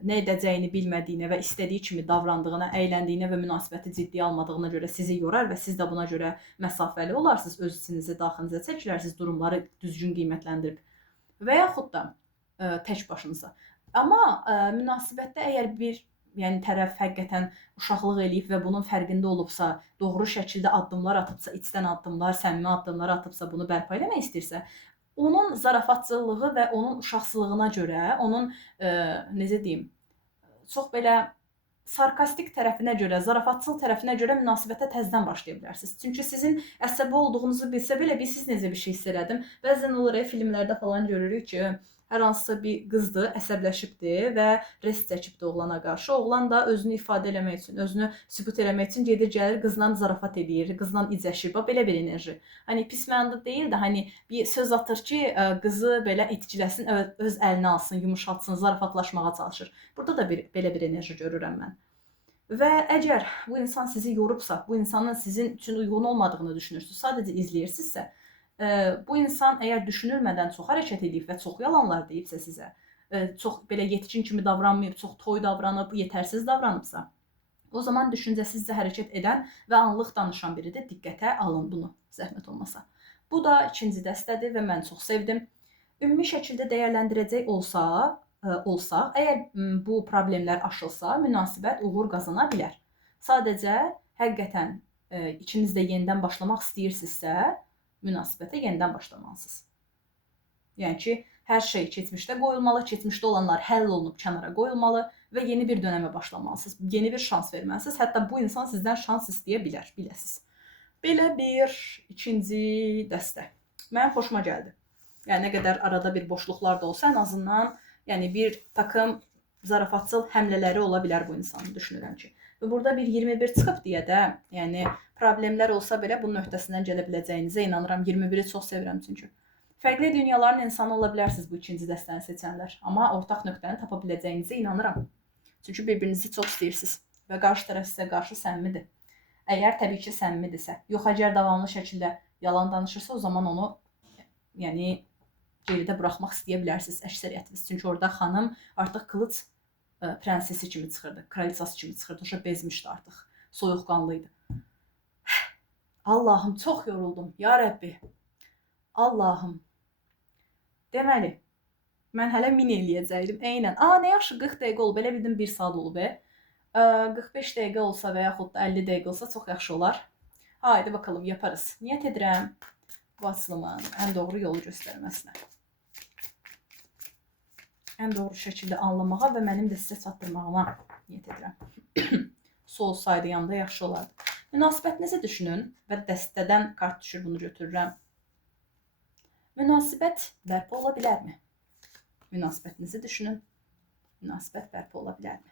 nə edəcəyini bilmədiyinə və istədiyi kimi davrandığına, əyləndiyinə və münasibəti ciddiyə almadığına görə sizi yorar və siz də buna görə məsafəli olarsınız, öz içinizi daxilinize çəkilərsiniz, durumları düzgün qiymətləndirib və yaxud da tək başınıza. Amma münasibətdə əgər bir tərəf həqiqətən uşaqlıq eləyib və bunun fərqində olubsa, doğru şəkildə addımlar atıbsa, içdən addımlar, səmimi addımlar atıbsa, bunu bərpa eləmək istəyirsə, onun zarafatçılığı və onun uşaqsılığına görə, onun necə deyim, çox belə sarkastik tərəfinə görə, zarafatçıl tərəfinə görə münasibətə təzədən başlaya bilərsiniz. Çünki sizin əsəbi olduğunuzu bilsə belə, siz necə bir şey hiss elədim. Bəzən olur filmlərdə falan görürük ki, hər hansısa bir qızdır, əsəbləşibdir və rest çəkibdir oğlana qarşı. Oğlan da özünü ifadə eləmək üçün, özünü sübut eləmək üçün gedir, gəlir, qızla zarafat edir, qızla izləşir. Belə bir enerji. Hani pis mənada deyil də, hani bir söz atır ki, qızı belə itkiləsin, öz əlinə alsın, yumuşatsın, zarafatlaşmağa çalışır. Burada da belə bir enerji görürəm mən. Və əgər bu insan sizi yorubsa, bu insanın sizin üçün uyğun olmadığını düşünürsünüz, sadəcə izləyirsinizsə, bu insan əgər düşünülmədən çox hərəkət edib və çox yalanlar deyibsə sizə, çox belə yetkin kimi davranmayıb, çox toy davranıb, yetərsiz davranıbsa, o zaman düşüncəsizcə hərəkət edən və anlıq danışan biridir. Diqqətə alın bunu, zəhmət olmasa. Bu da ikinci dəstədir və mən çox sevdim. Ümumi şəkildə dəyərləndirəcək olsaq, əgər bu problemlər aşılsa, münasibət uğur qazana bilər. Sadəcə, həqiqətən ikinizdə yenidən başlamaq istəyirsinizsə, münasibətə yenidən başlamalısınız. Yəni ki, hər şey keçmişdə qoyulmalı, keçmişdə olanlar həll olunub kənara qoyulmalı və yeni bir dönəmə başlamalısınız. Yeni bir şans verməlisiniz. Hətta bu insan sizdən şans istəyə bilər, biləsiniz. Belə bir ikinci dəstə. Mənim xoşuma gəldi. Yəni, nə qədər arada bir boşluqlar da olsa, ən azından bir takım zarafatçıl həmlələri ola bilər bu insanın, düşünürəm ki. Və burada bir 21 çıxıb deyə də, yəni problemlər olsa belə bunun öhdəsindən gələ biləcəyinizə inanıram. 21-i çox sevirəm çünki. Fərqli dünyaların insanı ola bilərsiniz bu ikinci dəstəni seçənlər. Amma ortaq nöqtəni tapa biləcəyinizə inanıram. Çünki bir-birinizi çox istəyirsiniz və qarşı tərəf sizə qarşı səmimidir. Əgər təbii ki, səmimidirsə. Yox, əgər davamlı şəkildə yalan danışırsa, o zaman onu geridə buraxmaq istəyə bilərsiniz əksəriyyətiniz. Çünki orada xanım artıq qılıc prensesi kimi çıxırdı, kraliçası kimi çıxırdı, o bezmişdi artıq, soyuqqanlıydı. Allahım, çox yoruldum, ya Rəbbi. Allahım. Deməli, mən hələ min eləyəcəkdim, eynən. Nə yaxşı, 40 dəqiqə olub, belə bildim 1 saat olub. 45 dəqiqə olsa və yaxud da 50 dəqiqə olsa çox yaxşı olar. Haydi bakalım, yaparız. Niyyət edirəm bu açılımın ən doğru yolu göstərməsinə. Ən doğru şəkildə anlamağa və mənim də sizə çatdırmağıma niyyət edirəm. Su olsaydı yanında yaxşı olardı. Münasibətinizi düşünün və dəstədən kart düşür, bunu götürürəm. Münasibət bərpa ola bilərmi? Münasibətinizi düşünün. Münasibət bərpa ola bilərmi?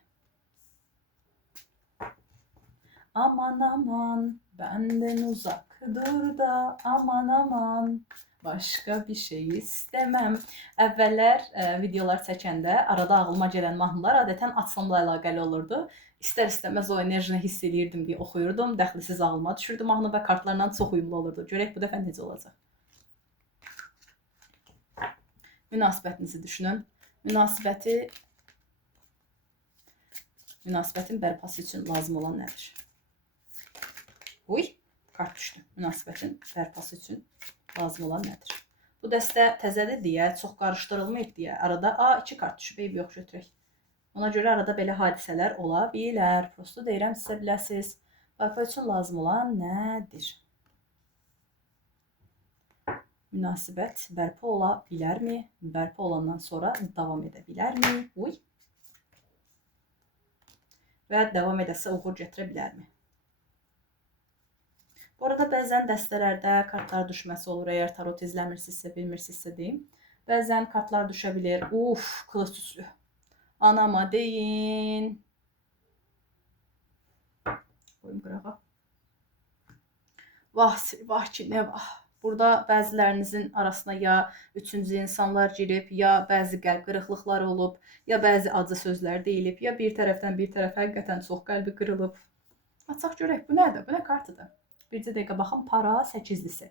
Aman aman, benden uzak dur da, aman aman, başqa bir şey isteməm. Əvvəllər videolar çəkəndə arada ağlıma gələn mahnılar adətən açılımla əlaqəli olurdu. İstər-istəməz o enerjini hiss edirdim ki, oxuyurdum, dəxlisiz ağlıma düşürdü mahnı və kartlarla çox uyumlu olurdu. Görək bu dəfə necə olacaq. Münasibətinizi düşünün. Münasibətin bərpası üçün lazım olan nədir? Uy, kart düşdü. Münasibətin bərpası üçün lazım olan nədir? Bu dəstə təzədir deyə, çox qarışdırılmayıb deyə arada 2 kart düşüb, eyb yox, götürək. Ona görə arada belə hadisələr ola bilər. Prosto deyirəm, sizə biləsiniz. Bərpa üçün lazım olan nədir? Münasibət bərpa ola bilərmi? Bərpa olandan sonra davam edə bilərmi? Uy. Və davam edəsə uğur gətirə bilərmi? Bu arada bəzən dəstələrdə kartlar düşməsi olur. Əgər tarot izləmirsinizsə, bilmirsinizsə deyim. Bəzən kartlar düşə bilir. Uf, qılıq üçlü. Anama deyin. Qoyum qırağa. Vah ki, nə vah. Burada bəzilərinizin arasına ya üçüncü insanlar girib, ya bəzi qəlb qırıqlıqları olub, ya bəzi acı sözlər deyilib, ya bir tərəfdən bir tərəf həqiqətən çox qəlbi qırılıb. Açaq görək, bu nədir? Bu nə kartıdır? Bircə dəqiqə baxın, para 8-lisi.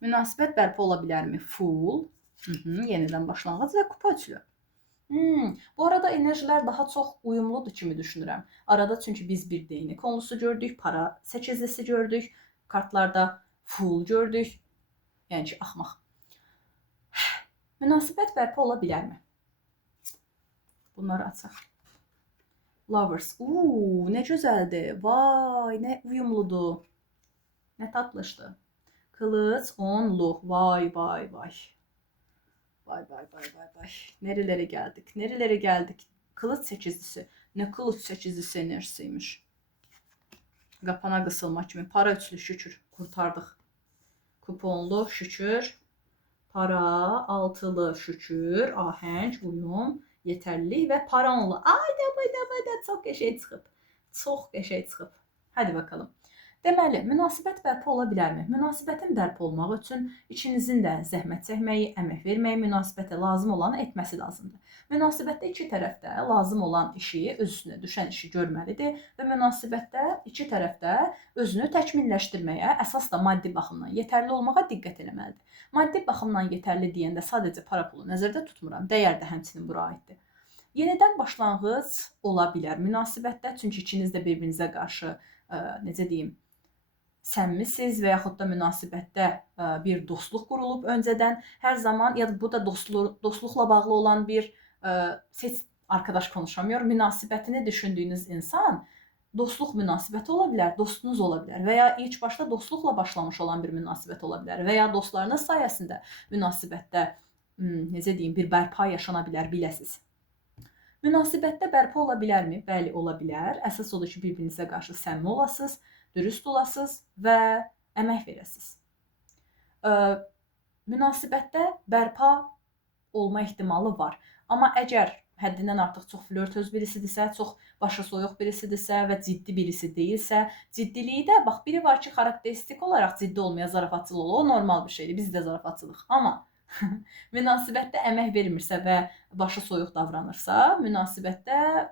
Münasibət bərpa ola bilərmi? Fool. Yenidən başlanğıc və kupa üçlü. Bu arada enerjilər daha çox uyumludur kimi düşünürəm. Arada çünki biz bir deyini konusu gördük, para 8-lisi gördük, kartlarda fool gördük. Yəni ki, axmaq. Münasibət bərpa ola bilərmi? Bunları açaq. Lovers. Ne gözəldir. Vay, nə uyumludur. Nə tatlışdır. Kılıç, onluq. Vay. Vay. Nerelere geldik. Kılıç 8'lisi. Ne kılıç 8'lisi enerjisiymiş. Qapana qısılma kimi. Para üçlü şükür. Kurtardıq. Kuponlu şükür. Para, altılı şükür. Ahəng, uyum. Yetərlilik və paranlı. Ay da çox qəşəng çıxıb. Hadi bakalım. Deməli, münasibət bərpa ola bilərmi? Münasibətin bərpa olmaq üçün ikinizin də zəhmət çəkməyi, əmək verməyi, münasibətə lazım olanı etməsi lazımdır. Münasibətdə iki tərəf də lazım olan işi, öz üstünə düşən işi görməlidir və münasibətdə iki tərəf də özünü təkmilləşdirməyə, əsas da maddi baxımdan yetərli olmağa diqqət eləməlidir. Maddi baxımdan yetərli deyəndə sadəcə para pulu nəzərdə tutmuram, dəyər də həmçinin bura aiddir. Yenidən başlanğıc ola bilər münasibətdə, çünki ikiniz də bir-birinizə qarşı, necə deyim, səmmisiniz və yaxud da münasibətdə bir dostluq qurulub öncədən. Hər zaman, ya da bu da dostluqla bağlı olan bir arkadaş konuşamıyor. Münasibətini düşündüyünüz insan dostluq münasibəti ola bilər, dostunuz ola bilər və ya ilk başda dostluqla başlamış olan bir münasibət ola bilər və ya dostlarınız sayəsində münasibətdə, necə deyim, bir bərpa yaşana bilər, biləsiniz. Münasibətdə bərpa ola bilərmi? Bəli, ola bilər. Əsas odur ki, bir-birinizə qarşı səmimi olasınız, dürüst olasınız və əmək verəsiniz. Münasibətdə bərpa olma ehtimalı var. Amma əgər həddindən artıq çox flörtöz birisidirsə, çox başı soyuq birisidirsə və ciddi birisi deyilsə, ciddiliyi də, bax, biri var ki, xarakteristik olaraq ciddi olmaya, zarafatçıl olur. O normal bir şeydir. Biz də zarafatçılıq. Amma münasibətdə əmək vermirsə və başı soyuq davranırsa, münasibətdə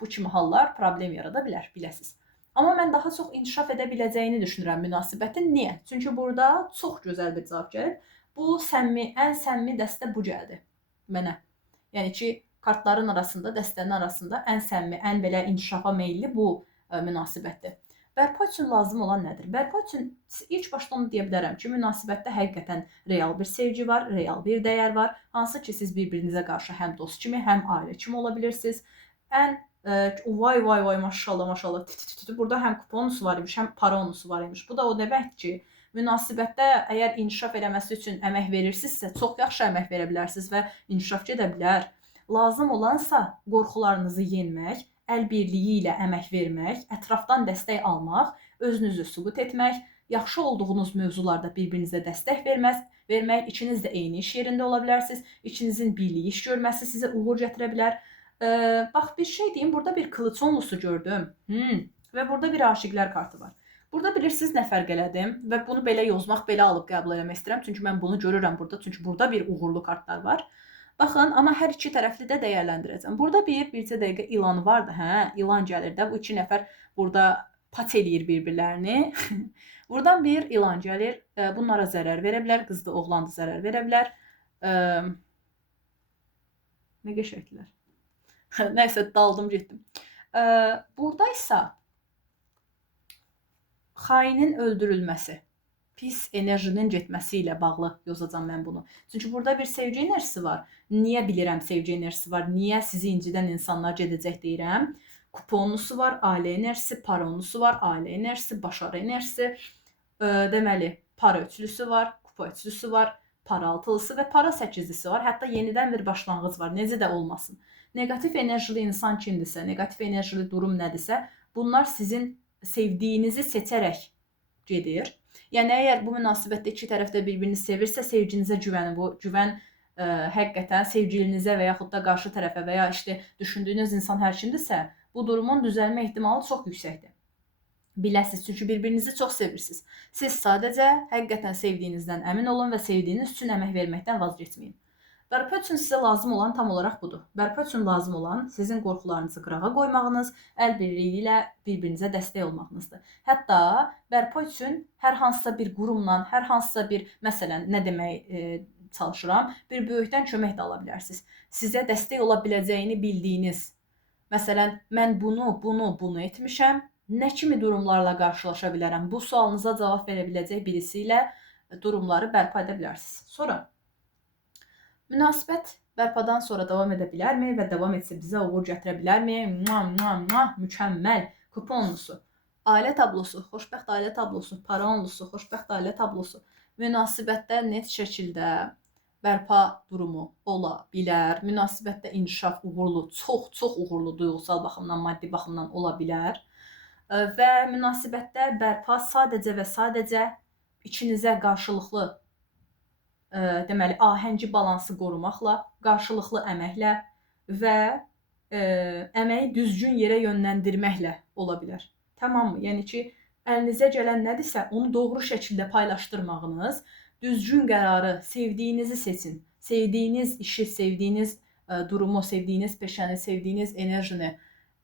bu kimi hallar problem yarada bilər, biləsiniz. Amma mən daha çox inkişaf edə biləcəyini düşünürəm münasibətin. Niyə? Çünki burada çox gözəl bir cavab gəlib. Bu səmimi, ən səmimi dəstə bu gəldi mənə. Yəni ki, kartların arasında, dəstənin arasında ən səmimi, ən belə inkişafa meyilli bu münasibətdir. Bərpa üçün lazım olan nədir? Bərpa üçün ilk başda onu deyə bilərəm ki, münasibətdə həqiqətən real bir sevgi var, real bir dəyər var. Hansı ki, siz bir-birinizə qarşı həm dost kimi, həm ailə kimi ola bilirsiniz. Ən vay maşallah. Burada həm kupon onusu var imiş, həm para onusu var imiş. Bu da o deməkdir ki, münasibətdə əgər inkişaf eləməsi üçün əmək verirsinizsə, çox yaxşı əmək verə bilərsiniz və inkişaf gedə bilər. Lazım olansa qorxularınızı yenmək, əl birliyi ilə əmək vermək, ətrafdan dəstək almaq, özünüzü sübut etmək, yaxşı olduğunuz mövzularda bir-birinizə dəstək vermək, içiniz də eyni iş yerində ola bilərsiniz. İçinizin birliyi iş görməsi sizə uğur gətirə bilər. Bax, bir şey deyim, burada bir kılıç onlusu gördüm. Və burada bir aşiqlər kartı var. Burada bilirsiniz nə fərq elədim və bunu belə yozmaq, belə alıb qəbul eləmək istəyirəm. Çünki mən bunu görürəm burada. Çünki burada bir uğurlu kartlar var. Baxın, amma hər iki tərəfli də dəyərləndirəcəm. Burada bircə dəqiqə ilan vardı. İlan gəlir də. Bu iki nəfər burada pat eləyir bir-birlərini. Buradan bir ilan gəlir. Bunlara zərər verə bilər. Qızdı, oğlandı zərər verə bilər. Nə qəşəngdilər. Nəysə, daldım getdim. Burada isə xainin öldürülməsi, pis enerjinin getməsi ilə bağlı yozacağam mən bunu. Çünki burada bir sevgi enerjisi var. Niyə bilirəm sevgi enerjisi var? Niyə sizi incidən insanlar gedəcək deyirəm? Kuponlusu var, ailə enerjisi, paronlusu var, ailə enerjisi, başarı enerjisi. Deməli, para üçlüsü var, kupa üçlüsü var, para altılısı və para səkizlisi var. Hətta yenidən bir başlanğıc var. Necə də olmasın. Negativ enerjili insan kimdirsə, negativ enerjili durum nədirsə, bunlar sizin sevdiyinizi seçərək gedir. Yəni, əgər bu münasibətdə iki tərəf də bir-birini sevirsə, sevginizə güvənin. Bu güvən həqiqətən sevgilinizə və yaxud da qarşı tərəfə və ya işte düşündüyünüz insan hər kimdirsə, bu durumun düzəlmə ehtimalı çox yüksəkdir. Biləsiniz, çünki bir-birinizi çox sevirsiniz. Siz sadəcə həqiqətən sevdiyinizdən əmin olun və sevdiyiniz üçün əmək verməkdən vazgeçməyin. Bərpa üçün sizə lazım olan tam olaraq budur. Bərpa üçün lazım olan sizin qorxularınızı qırağa qoymağınız, əl birliyi ilə bir-birinizə dəstək olmağınızdır. Hətta bərpa üçün hər hansısa bir qurumla, hər hansısa bir, məsələn, nə demək çalışıram, bir böyükdən kömək də ala bilərsiniz. Sizə dəstək ola biləcəyini bildiyiniz, məsələn, mən bunu etmişəm, nə kimi durumlarla qarşılaşa bilərəm? Bu sualınıza cavab verə biləcək birisi ilə durumları bərpa edə bilərsiniz. Sonra münasibət bərpadan sonra davam edə bilərmi və davam etsə bizə uğur gətirə bilərmi? Mükəmməl. Kuponlusu, ailə tablosu, xoşbəxt ailə tablosu, para onlusu, xoşbəxt ailə tablosu. Münasibətdə net şəkildə bərpa durumu ola bilər. Münasibətdə inkişaf uğurlu, çox uğurlu duyğusal baxımdan, maddi baxımdan ola bilər. Və münasibətdə bərpa sadəcə və sadəcə içinizə qarşılıqlı deməli, ahəngi balansı qorumaqla, qarşılıqlı əməklə və əməyi düzgün yerə yönləndirməklə ola bilər. Tamammı? Yəni ki, əlinizə gələn nədirsə, onu doğru şəkildə paylaşdırmağınız, düzgün qərarı, sevdiyinizi seçin. Sevdiyiniz işi, sevdiyiniz durumu, sevdiyiniz peşəni, sevdiyiniz enerjini,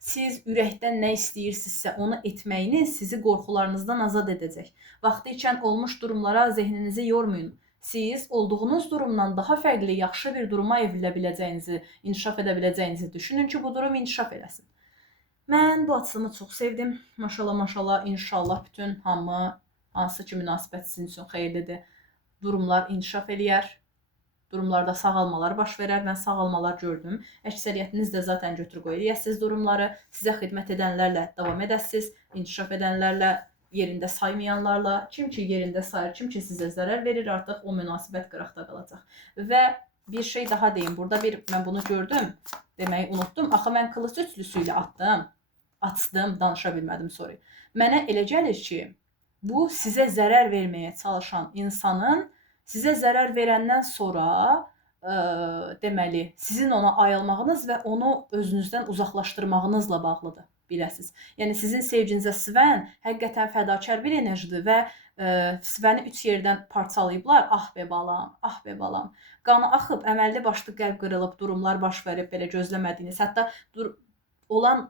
siz ürəkdən nə istəyirsinizsə onu etməyiniz sizi qorxularınızdan azad edəcək. Vaxtı ikən olmuş durumlara zehninizi yormayın. Siz olduğunuz durumdan daha fərqli, yaxşı bir duruma evrilə biləcəyinizi, inkişaf edə biləcəyinizi düşünün ki, bu durum inkişaf eləsin. Mən bu açılımı çox sevdim. Maşallah, inşallah bütün hamı, hansı ki münasibət sizin üçün xeyirlidir, durumlar inkişaf eləyər. Durumlarda sağalmalar baş verər. Mən sağalmalar gördüm. Əksəriyyətiniz də zaten götür-qoy eləyəsiniz durumları. Sizə xidmət edənlərlə davam edəsiniz, inkişaf edənlərlə, yerində saymayanlarla, kim ki yerində sayır, kim ki sizə zərər verir, artıq o münasibət qıraqda qalacaq. Və bir şey daha deyim, burada mən bunu gördüm, deməyi unutdum. Axı mən kılıç üçlüsü ilə açdım, danışa bilmədim, sorry. Mənə elə gəlir ki, bu sizə zərər verməyə çalışan insanın sizə zərər verəndən sonra deməli, sizin ona ayılmağınız və onu özünüzdən uzaqlaşdırmağınızla bağlıdır. Biləsiniz. Yəni sizin sevginizə sivən həqiqətən fədakar bir enerjidir və sivəni 3 yerdən parçalayıblar. Ah be balam. Qanı axıb, əməlli başlı qəlb qırılıb, durumlar baş verib, belə gözləmədiyiniz. Hətta olan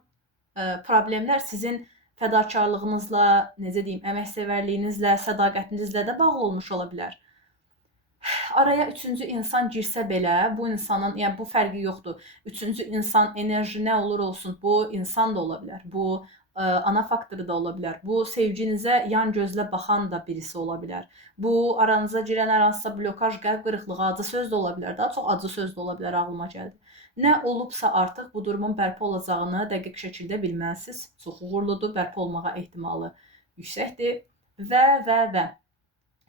problemlər sizin fədakarlığınızla, necə deyim, əməksevərliyinizlə, sədaqətinizlə də bağlı olmuş ola bilər. Araya üçüncü insan girsə belə, bu insanın, yəni bu fərqi yoxdur. Üçüncü insan enerji nə olur olsun, bu insan da ola bilər. Bu ana faktoru da ola bilər. Bu sevginizə yan gözlə baxan da birisi ola bilər. Bu aranıza girən hər hansısa blokaj, qəlb qırıqlığı, acı söz də ola bilər. Daha çox acı söz də ola bilər, ağlıma gəldi. Nə olubsa artıq bu durumun bərpa olacağını dəqiq şəkildə bilməlisiniz. Çox uğurludur, bərpa olmağa ehtimalı yüksəkdir və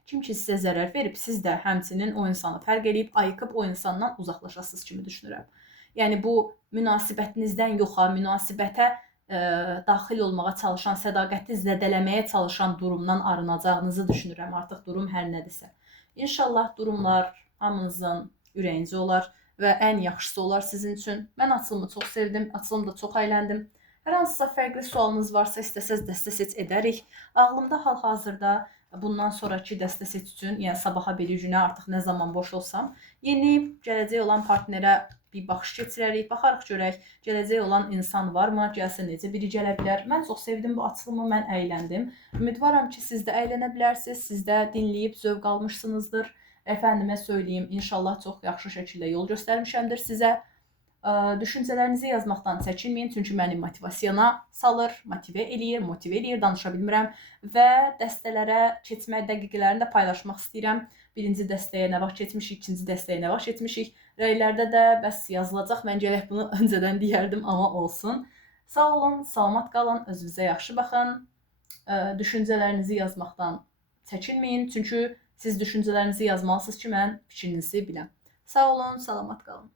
kim ki sizə zərər verib, siz də həmçinin o insanı fərq edib, ayıqıb o insandan uzaqlaşasınız kimi düşünürəm. Yəni bu münasibətinizdən yoxa, münasibətə daxil olmağa çalışan, sədaqəti zədələməyə çalışan durumdan arınacağınızı düşünürəm. Artıq durum hər nədirsə. İnşallah durumlar hamınızın ürəyincə olar və ən yaxşısı olar sizin üçün. Mən açılımı çox sevdim, açılımda çox əyləndim. Hər hansısa fərqli sualınız varsa, istəsəz dəstə seç edərik. Ağlımda hal-hazırda bundan sonraki dəstə seç üçün, yəni sabaha biri günə artıq nə zaman boş olsam, yeni gələcək olan partnerə bir baxış keçirərik, baxarıq görək, gələcək olan insan varmı, gəlsə necə biri gələ bilər. Mən çox sevdim bu açılımı, mən əyləndim. Ümidvaram ki, siz də əylənə bilərsiniz, siz də dinləyib zövq almışsınızdır. Əfəndimə söyləyim, inşallah çox yaxşı şəkildə yol göstərmişəmdir sizə. Düşüncələrinizi yazmaqdan çəkinməyin, çünki məni motivasiyona salır, motivə eləyir, danışa bilmirəm və dəstələrə keçmə dəqiqələrini də paylaşmaq istəyirəm. Birinci dəstəyə nə vaxt keçmişik, ikinci dəstəyə nə vaxt keçmişik. Rəylərdə də bəs yazılacaq, mən gərək bunu öncədən deyərdim, amma olsun. Sağ olun, salamat qalın, özünüzə yaxşı baxın. Düşüncələrinizi yazmaqdan çəkinməyin, çünki siz düşüncələrinizi yazmalısınız ki, mən fikrinizi biləm. Sağ olun, salamat qalın.